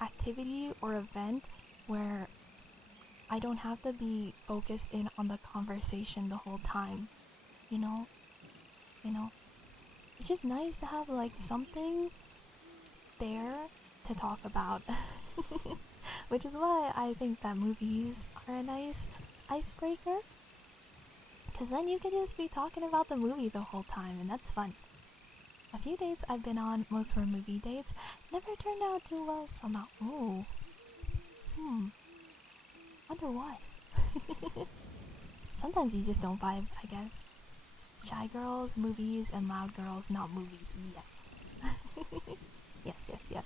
activity or event where I don't have to be focused in on the conversation the whole time. You know? It's just nice to have like something there to talk about. Which is why I think that movies are a nice icebreaker. Because then you can just be talking about the movie the whole time, and that's fun. A few dates I've been on, most were movie dates, never turned out too well somehow. Wonder why. Sometimes you just don't vibe, I guess. Shy girls, movies, and loud girls, not movies. Yes. Yes, yes, yes.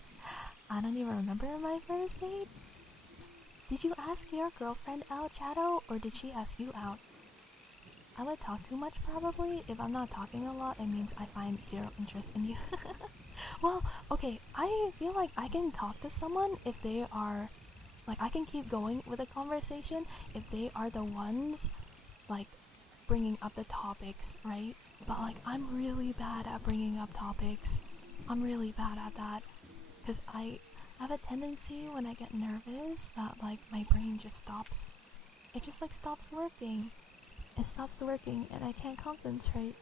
I don't even remember my first date. Did you ask your girlfriend out, Shadow, or did she ask you out? I would talk too much probably. If I'm not talking a lot, it means I find zero interest in you. Well, okay, I feel like I can talk to someone if they are, like, I can keep going with a conversation if they are the ones, like, bringing up the topics, right? But, like, I'm really bad at bringing up topics. I'm really bad at that. Because I have a tendency when I get nervous that, like, my brain just stops. It just, like, stops working. It stops working and I can't concentrate.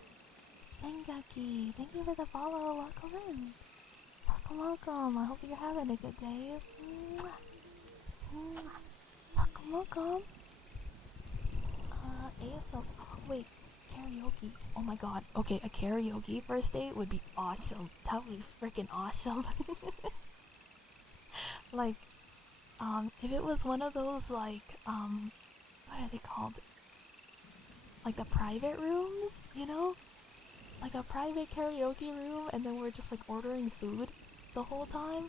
Sengaki, thank you for the follow. Welcome in. Welcome, welcome. I hope you're having a good day. Mwah. Mwah. Welcome, welcome. ASL. Wait, karaoke. Oh my god. Okay, a karaoke first date would be awesome. That would be freaking awesome. Like, if it was one of those, like, what are they called? Like the private rooms, you know? Like a private karaoke room, and then we're just like ordering food the whole time.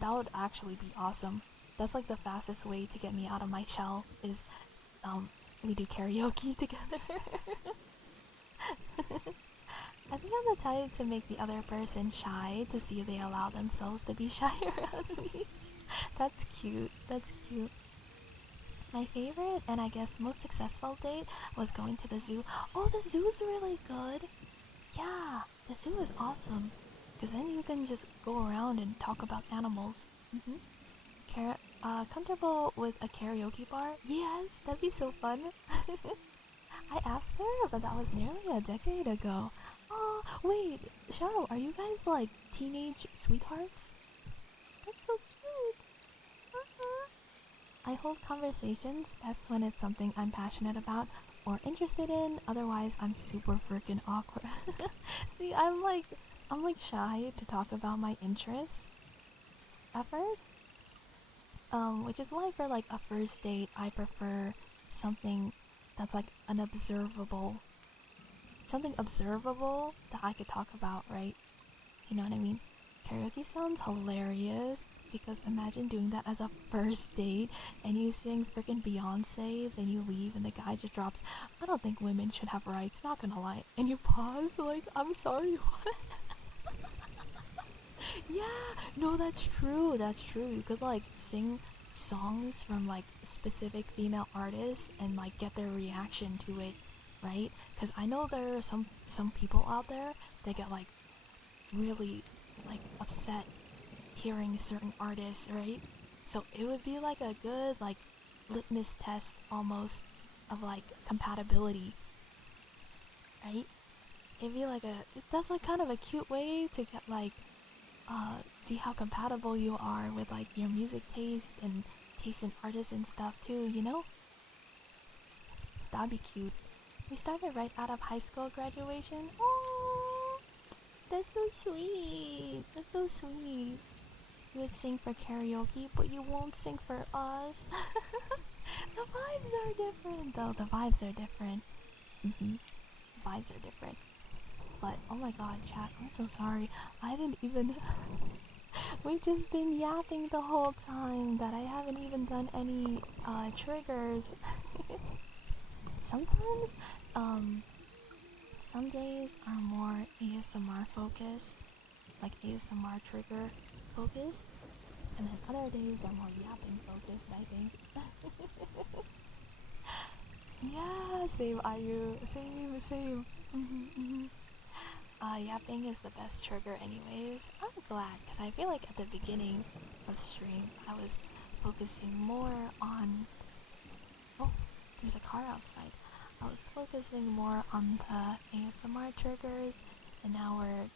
That would actually be awesome. That's like the fastest way to get me out of my shell is we do karaoke together. I think I'm the type to make the other person shy to see if they allow themselves to be shy around me. That's cute. That's cute. My favorite and I guess most successful date was going to the zoo. Oh, the zoo's really good. Yeah, the zoo is awesome. Because then you can just go around and talk about animals. Comfortable with a karaoke bar? Yes, that'd be so fun. I asked her, but that was nearly a decade ago. Oh, wait, Shadow, are you guys like teenage sweethearts? That's so cute. I hold conversations best when it's something I'm passionate about or interested in. Otherwise, I'm super freaking awkward. See, I'm like shy to talk about my interests at first. Which is why for like a first date, I prefer something that's like an something observable that I could talk about, right? You know what I mean? Karaoke sounds hilarious because imagine doing that as a first date and you sing freaking Beyonce, then you leave and the guy just drops, I don't think women should have rights, not gonna lie. And you pause like, I'm sorry, what? Yeah, no, that's true, that's true. You could like sing songs from like specific female artists and like get their reaction to it, right? Because I know there are some people out there that get like really like upset hearing certain artists, right? So it would be like a good like litmus test almost of like compatibility, right? It'd be like that's like kind of a cute way to get like see how compatible you are with like your music taste and taste in artists and stuff too, you know? That'd be cute. We started right out of high school graduation. Oh, that's so sweet. That's so sweet. You would sing for karaoke, but you won't sing for us. The vibes are different, though. The vibes are different. Vibes are different. But, oh my god, chat, I'm so sorry. I didn't even... We've just been yapping the whole time that I haven't even done any, triggers. Sometimes, some days are more ASMR focused, like ASMR trigger focused, and then other days are more yapping focused, I think. Yeah, same Ayu, same. Yapping is the best trigger anyways. I'm glad, because I feel like at the beginning of the stream, I was focusing more on... Oh, there's a car outside. I was focusing more on the ASMR triggers, and now we're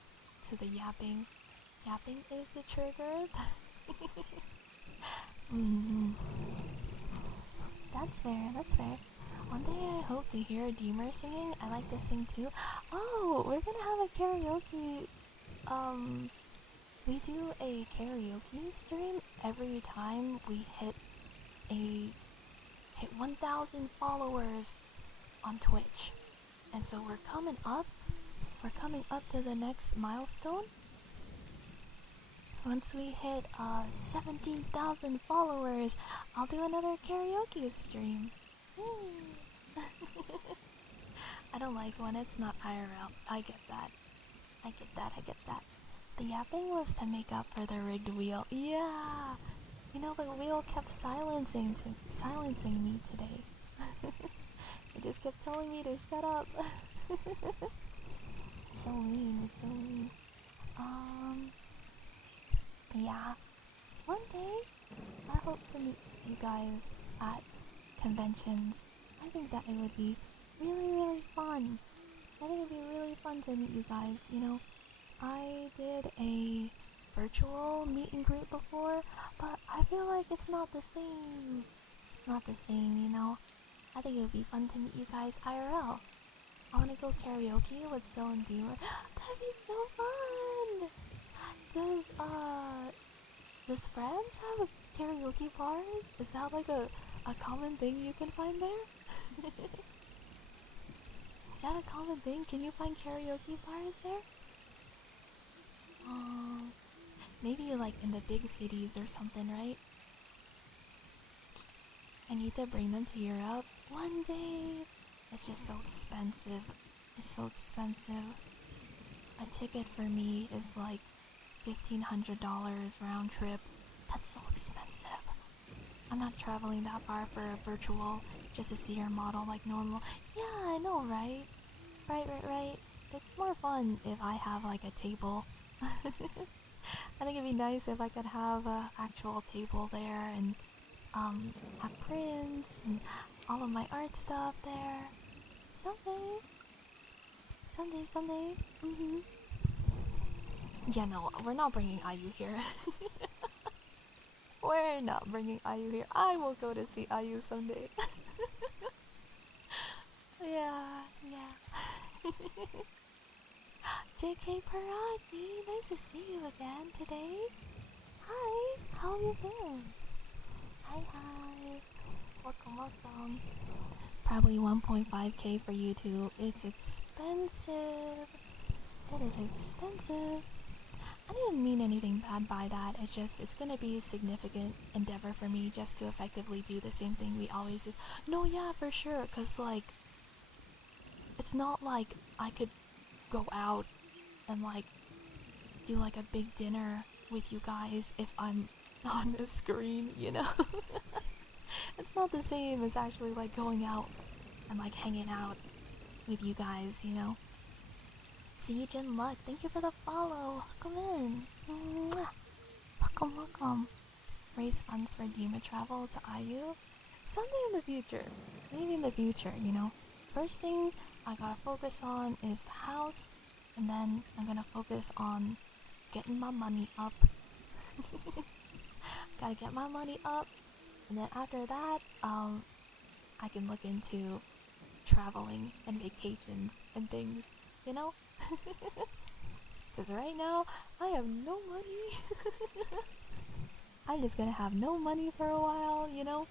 to the yapping. Yapping is the trigger. That's fair, that's fair. One day I hope to hear Dima singing. I like to sing too. Oh, we're gonna have a karaoke. We do a karaoke stream every time we hit a hit 1,000 followers on Twitch. And so we're coming up to the next milestone. Once we hit 17,000 followers, I'll do another karaoke stream. I don't like when it's not IRL. I get that. The yapping was to make up for the rigged wheel. Yeah! You know, the wheel kept silencing me today. It just kept telling me to shut up. So mean, it's so mean. Yeah. One day, I hope to meet you guys at conventions. I think that it would be really, really fun. I think it'd be really fun to meet you guys, you know. I did a virtual meet and greet before, but I feel like it's not the same. It's not the same, you know. I think it would be fun to meet you guys IRL. I want to go karaoke with Phil and Dima. That'd be so fun! Does France have a karaoke bars? Is that like a common thing you can find there? Is that a common thing? Can you find karaoke bars there? Maybe like in the big cities or something, right? I need to bring them to Europe one day. It's just so expensive. It's so expensive. A ticket for me is like $1,500 round trip. That's so expensive. I'm not traveling that far for a virtual just to see your model like normal. Yeah, I know, right? Right. It's more fun if I have like a table. I think it'd be nice if I could have a actual table there and have prints and all of my art stuff there. Someday. Yeah, no, we're not bringing IU here. We're not bringing IU here. I will go to see IU someday. Yeah. JK Paragi, nice to see you again today. Hi, how have you been? Hi. Welcome. Probably 1.5k for you too. It's expensive. It is expensive. I didn't mean anything bad by that. It's gonna be a significant endeavor for me just to effectively do the same thing we always do. No, yeah, for sure. Cause like, it's not like I could go out and like do like a big dinner with you guys if I'm on the screen, you know? It's not the same as actually like going out and like hanging out with you guys, you know? Zijin Luck, thank you for the follow. Come in. Mwah. Welcome. Raise funds for Dima travel to IU. Someday in the future. Maybe in the future, you know? First thing I gotta focus on is the house, and then I'm gonna focus on getting my money up. Gotta get my money up, and then after that, I can look into traveling and vacations and things, you know? Because right now, I have no money. I'm just gonna have no money for a while, you know?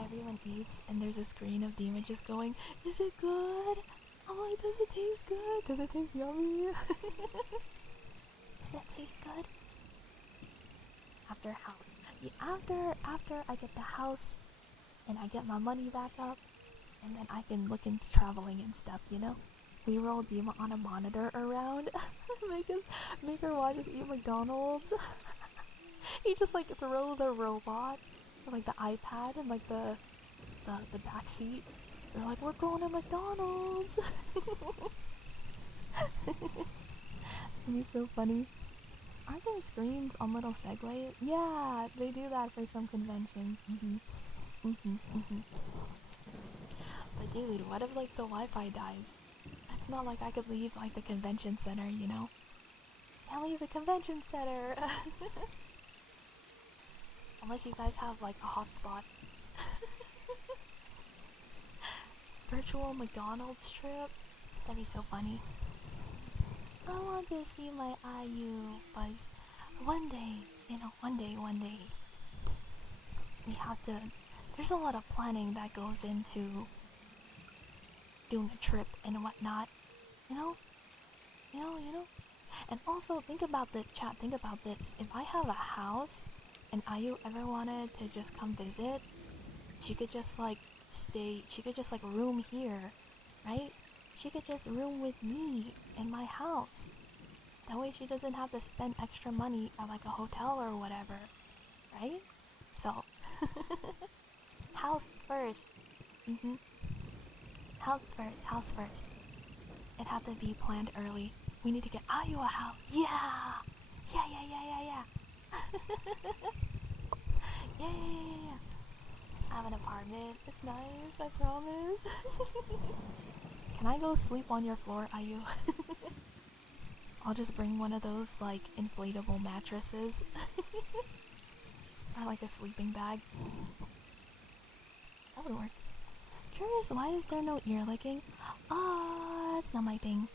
Everyone eats, and there's a screen of Dima just going, is it good? I'm like, does it taste good? Does it taste yummy? Does it taste good? After house. Yeah, after I get the house, and I get my money back up, and then I can look into traveling and stuff, you know? We roll Dima on a monitor around, make her watch us eat McDonald's. He just like throws the robot, or, like the iPad, and like the back seat. They're like, we're going to McDonald's. It'd be so funny. Aren't there screens on Little Segway? Yeah, they do that for some conventions. But dude, what if like the Wi-Fi dies? It's not like I could leave like the convention center, you know? Can't leave the convention center! Unless you guys have like a hotspot. Virtual McDonald's trip? That'd be so funny. I want to see my IU, but one day, you know, one day, we have to there's a lot of planning that goes into doing a trip and whatnot. You know? You know? And also, think about this, chat, think about this. If I have a house and Ayu ever wanted to just come visit, she could just like she could just like room here, right? She could just room with me in my house. That way she doesn't have to spend extra money at like a hotel or whatever, right? So, house first. Mm-hmm. House first. It had to be planned early. We need to get Ayu a house. Yeah! Yeah. Yeah. I have an apartment. It's nice, I promise. Can I go sleep on your floor, Ayu? I'll just bring one of those, like, inflatable mattresses. Or like a sleeping bag. That would work. Curious, why is there no ear licking? It's not my thing.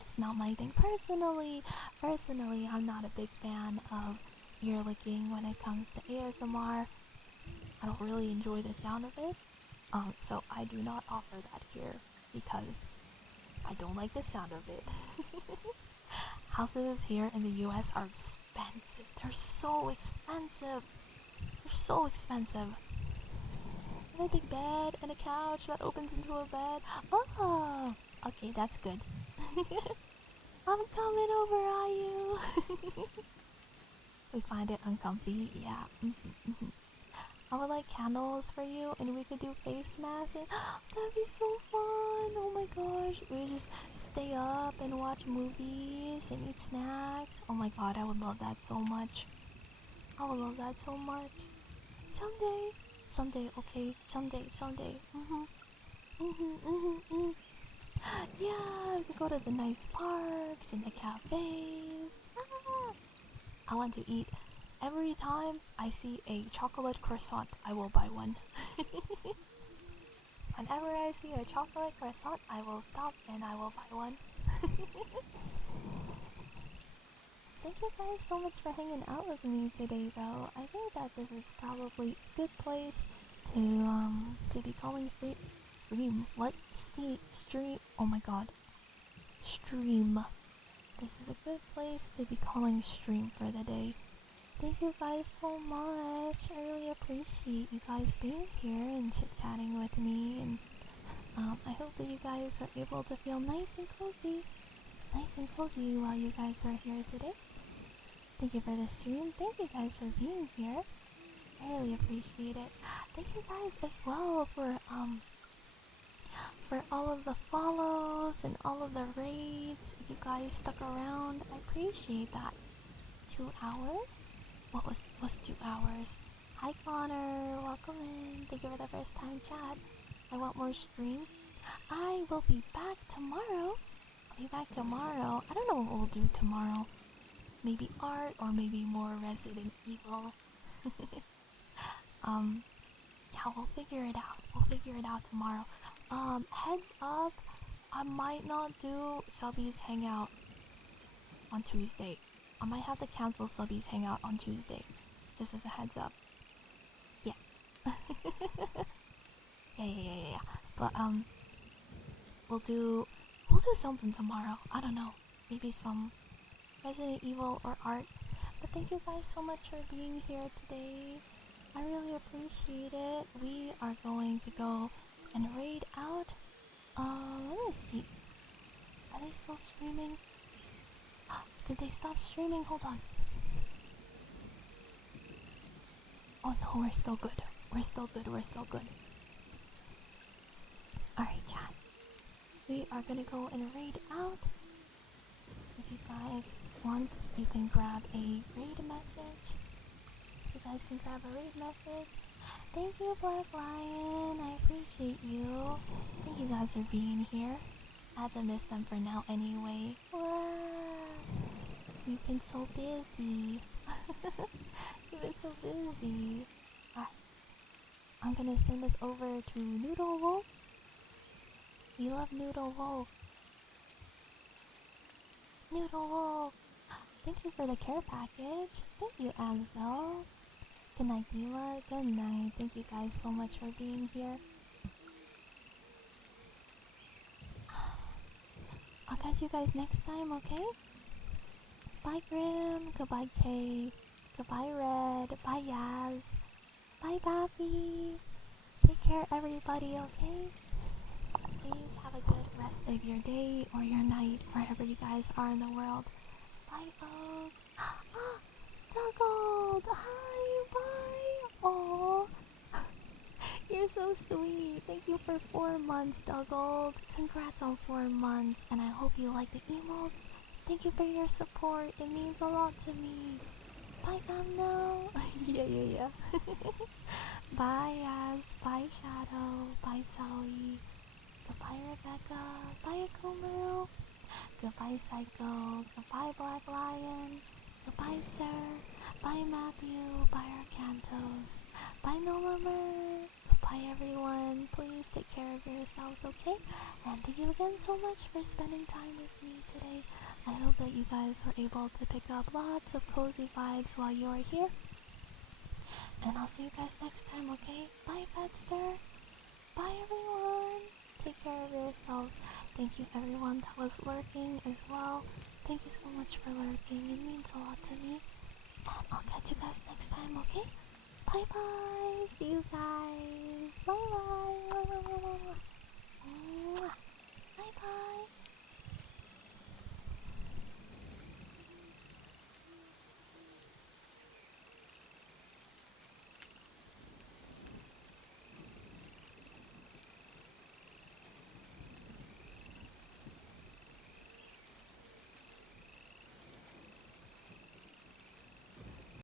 It's not my thing. Personally, I'm not a big fan of ear licking when it comes to ASMR. I don't really enjoy the sound of it. So I do not offer that here because I don't like the sound of it. Houses here in the US are expensive. They're so expensive. And a big bed and a couch that opens into a bed. Oh, okay, that's good. I'm coming over, are you? We find it uncomfy, yeah. I would like candles for you, and we could do face masks. And that'd be so fun! Oh my gosh, we just stay up and watch movies and eat snacks. Oh my god, I would love that so much. Someday, okay, someday. Yeah, we could go to the nice parks and the cafes. I want to eat. Every time I see a chocolate croissant, I will buy one. Whenever I see a chocolate croissant, I will stop and I will buy one. Thank you guys so much for hanging out with me today, though. I think that this is probably a good place to be calling stream. What? Stream? Oh my god. Stream. This is a good place to be calling stream for the day. Thank you guys so much. I really appreciate you guys being here and chit-chatting with me. And I hope that you guys are able to feel nice and cozy while you guys are here today. Thank you for the stream. Thank you guys for being here. I really appreciate it. Thank you guys as well for all of the follows and all of the raids. You guys stuck around. I appreciate that. 2 hours? What's 2 hours? Hi Connor, welcome in. Thank you for the first time chat. I want more streams. I will be back tomorrow. I don't know what we'll do tomorrow. Maybe art or maybe more Resident Evil. Yeah, we'll figure it out tomorrow. Heads up, I might not do Subby's Hangout on Tuesday. I might have to cancel Subby's Hangout on Tuesday. Just as a heads up. Yeah. Yeah. But, we'll do something tomorrow. I don't know. Maybe some Resident Evil or art. But thank you guys so much for being here today. I really appreciate it. We are going to go and raid out. Let me see. Are they still streaming? Did they stop streaming? Hold on. Oh no, we're still good. Alright, chat. We are gonna go and raid out. If you guys want, you can grab a raid message. Thank you, Black Lion. I appreciate you. Thank you guys for being here. I have to miss them for now anyway. Wow. You've been so busy. Alright. I'm gonna send this over to Noodle Wolf. We love Noodle Wolf. Thank you for the care package. Thank you, Ansel. Good night, Dima. Good night. Thank you guys so much for being here. I'll catch you guys next time, okay? Bye, Grim. Goodbye, Kay. Goodbye, Red. Bye, Yaz. Bye, Bappy. Take care, everybody, okay? Please have a good rest of your day or your night, wherever you guys are in the world. Bye, Oak. Duggold! Hi, bye! Aww. You're so sweet. Thank you for 4 months, Duggold. Congrats on 4 months, and I hope you like the emotes. Thank you for your support. It means a lot to me. Bye, Gamno. yeah. Bye, Yaz. Bye, Shadow. Bye, Sally. Goodbye, Rebecca. Bye, Akumaru. Goodbye, Psycho. Goodbye, Black Lion. Goodbye, Sir. Bye, Matthew. Bye, Arcantos. Bye, Nolamer. Goodbye, everyone. Please take care of yourselves, okay? And thank you again so much for spending time with me today. I hope that you guys were able to pick up lots of cozy vibes while you are here. And I'll see you guys next time, okay? Bye, Fedster. Bye, everyone. Take care of yourselves. Thank you, everyone that was lurking as well. Thank you so much for lurking. It means a lot to me. And I'll catch you guys next time, okay? Bye-bye. See you guys.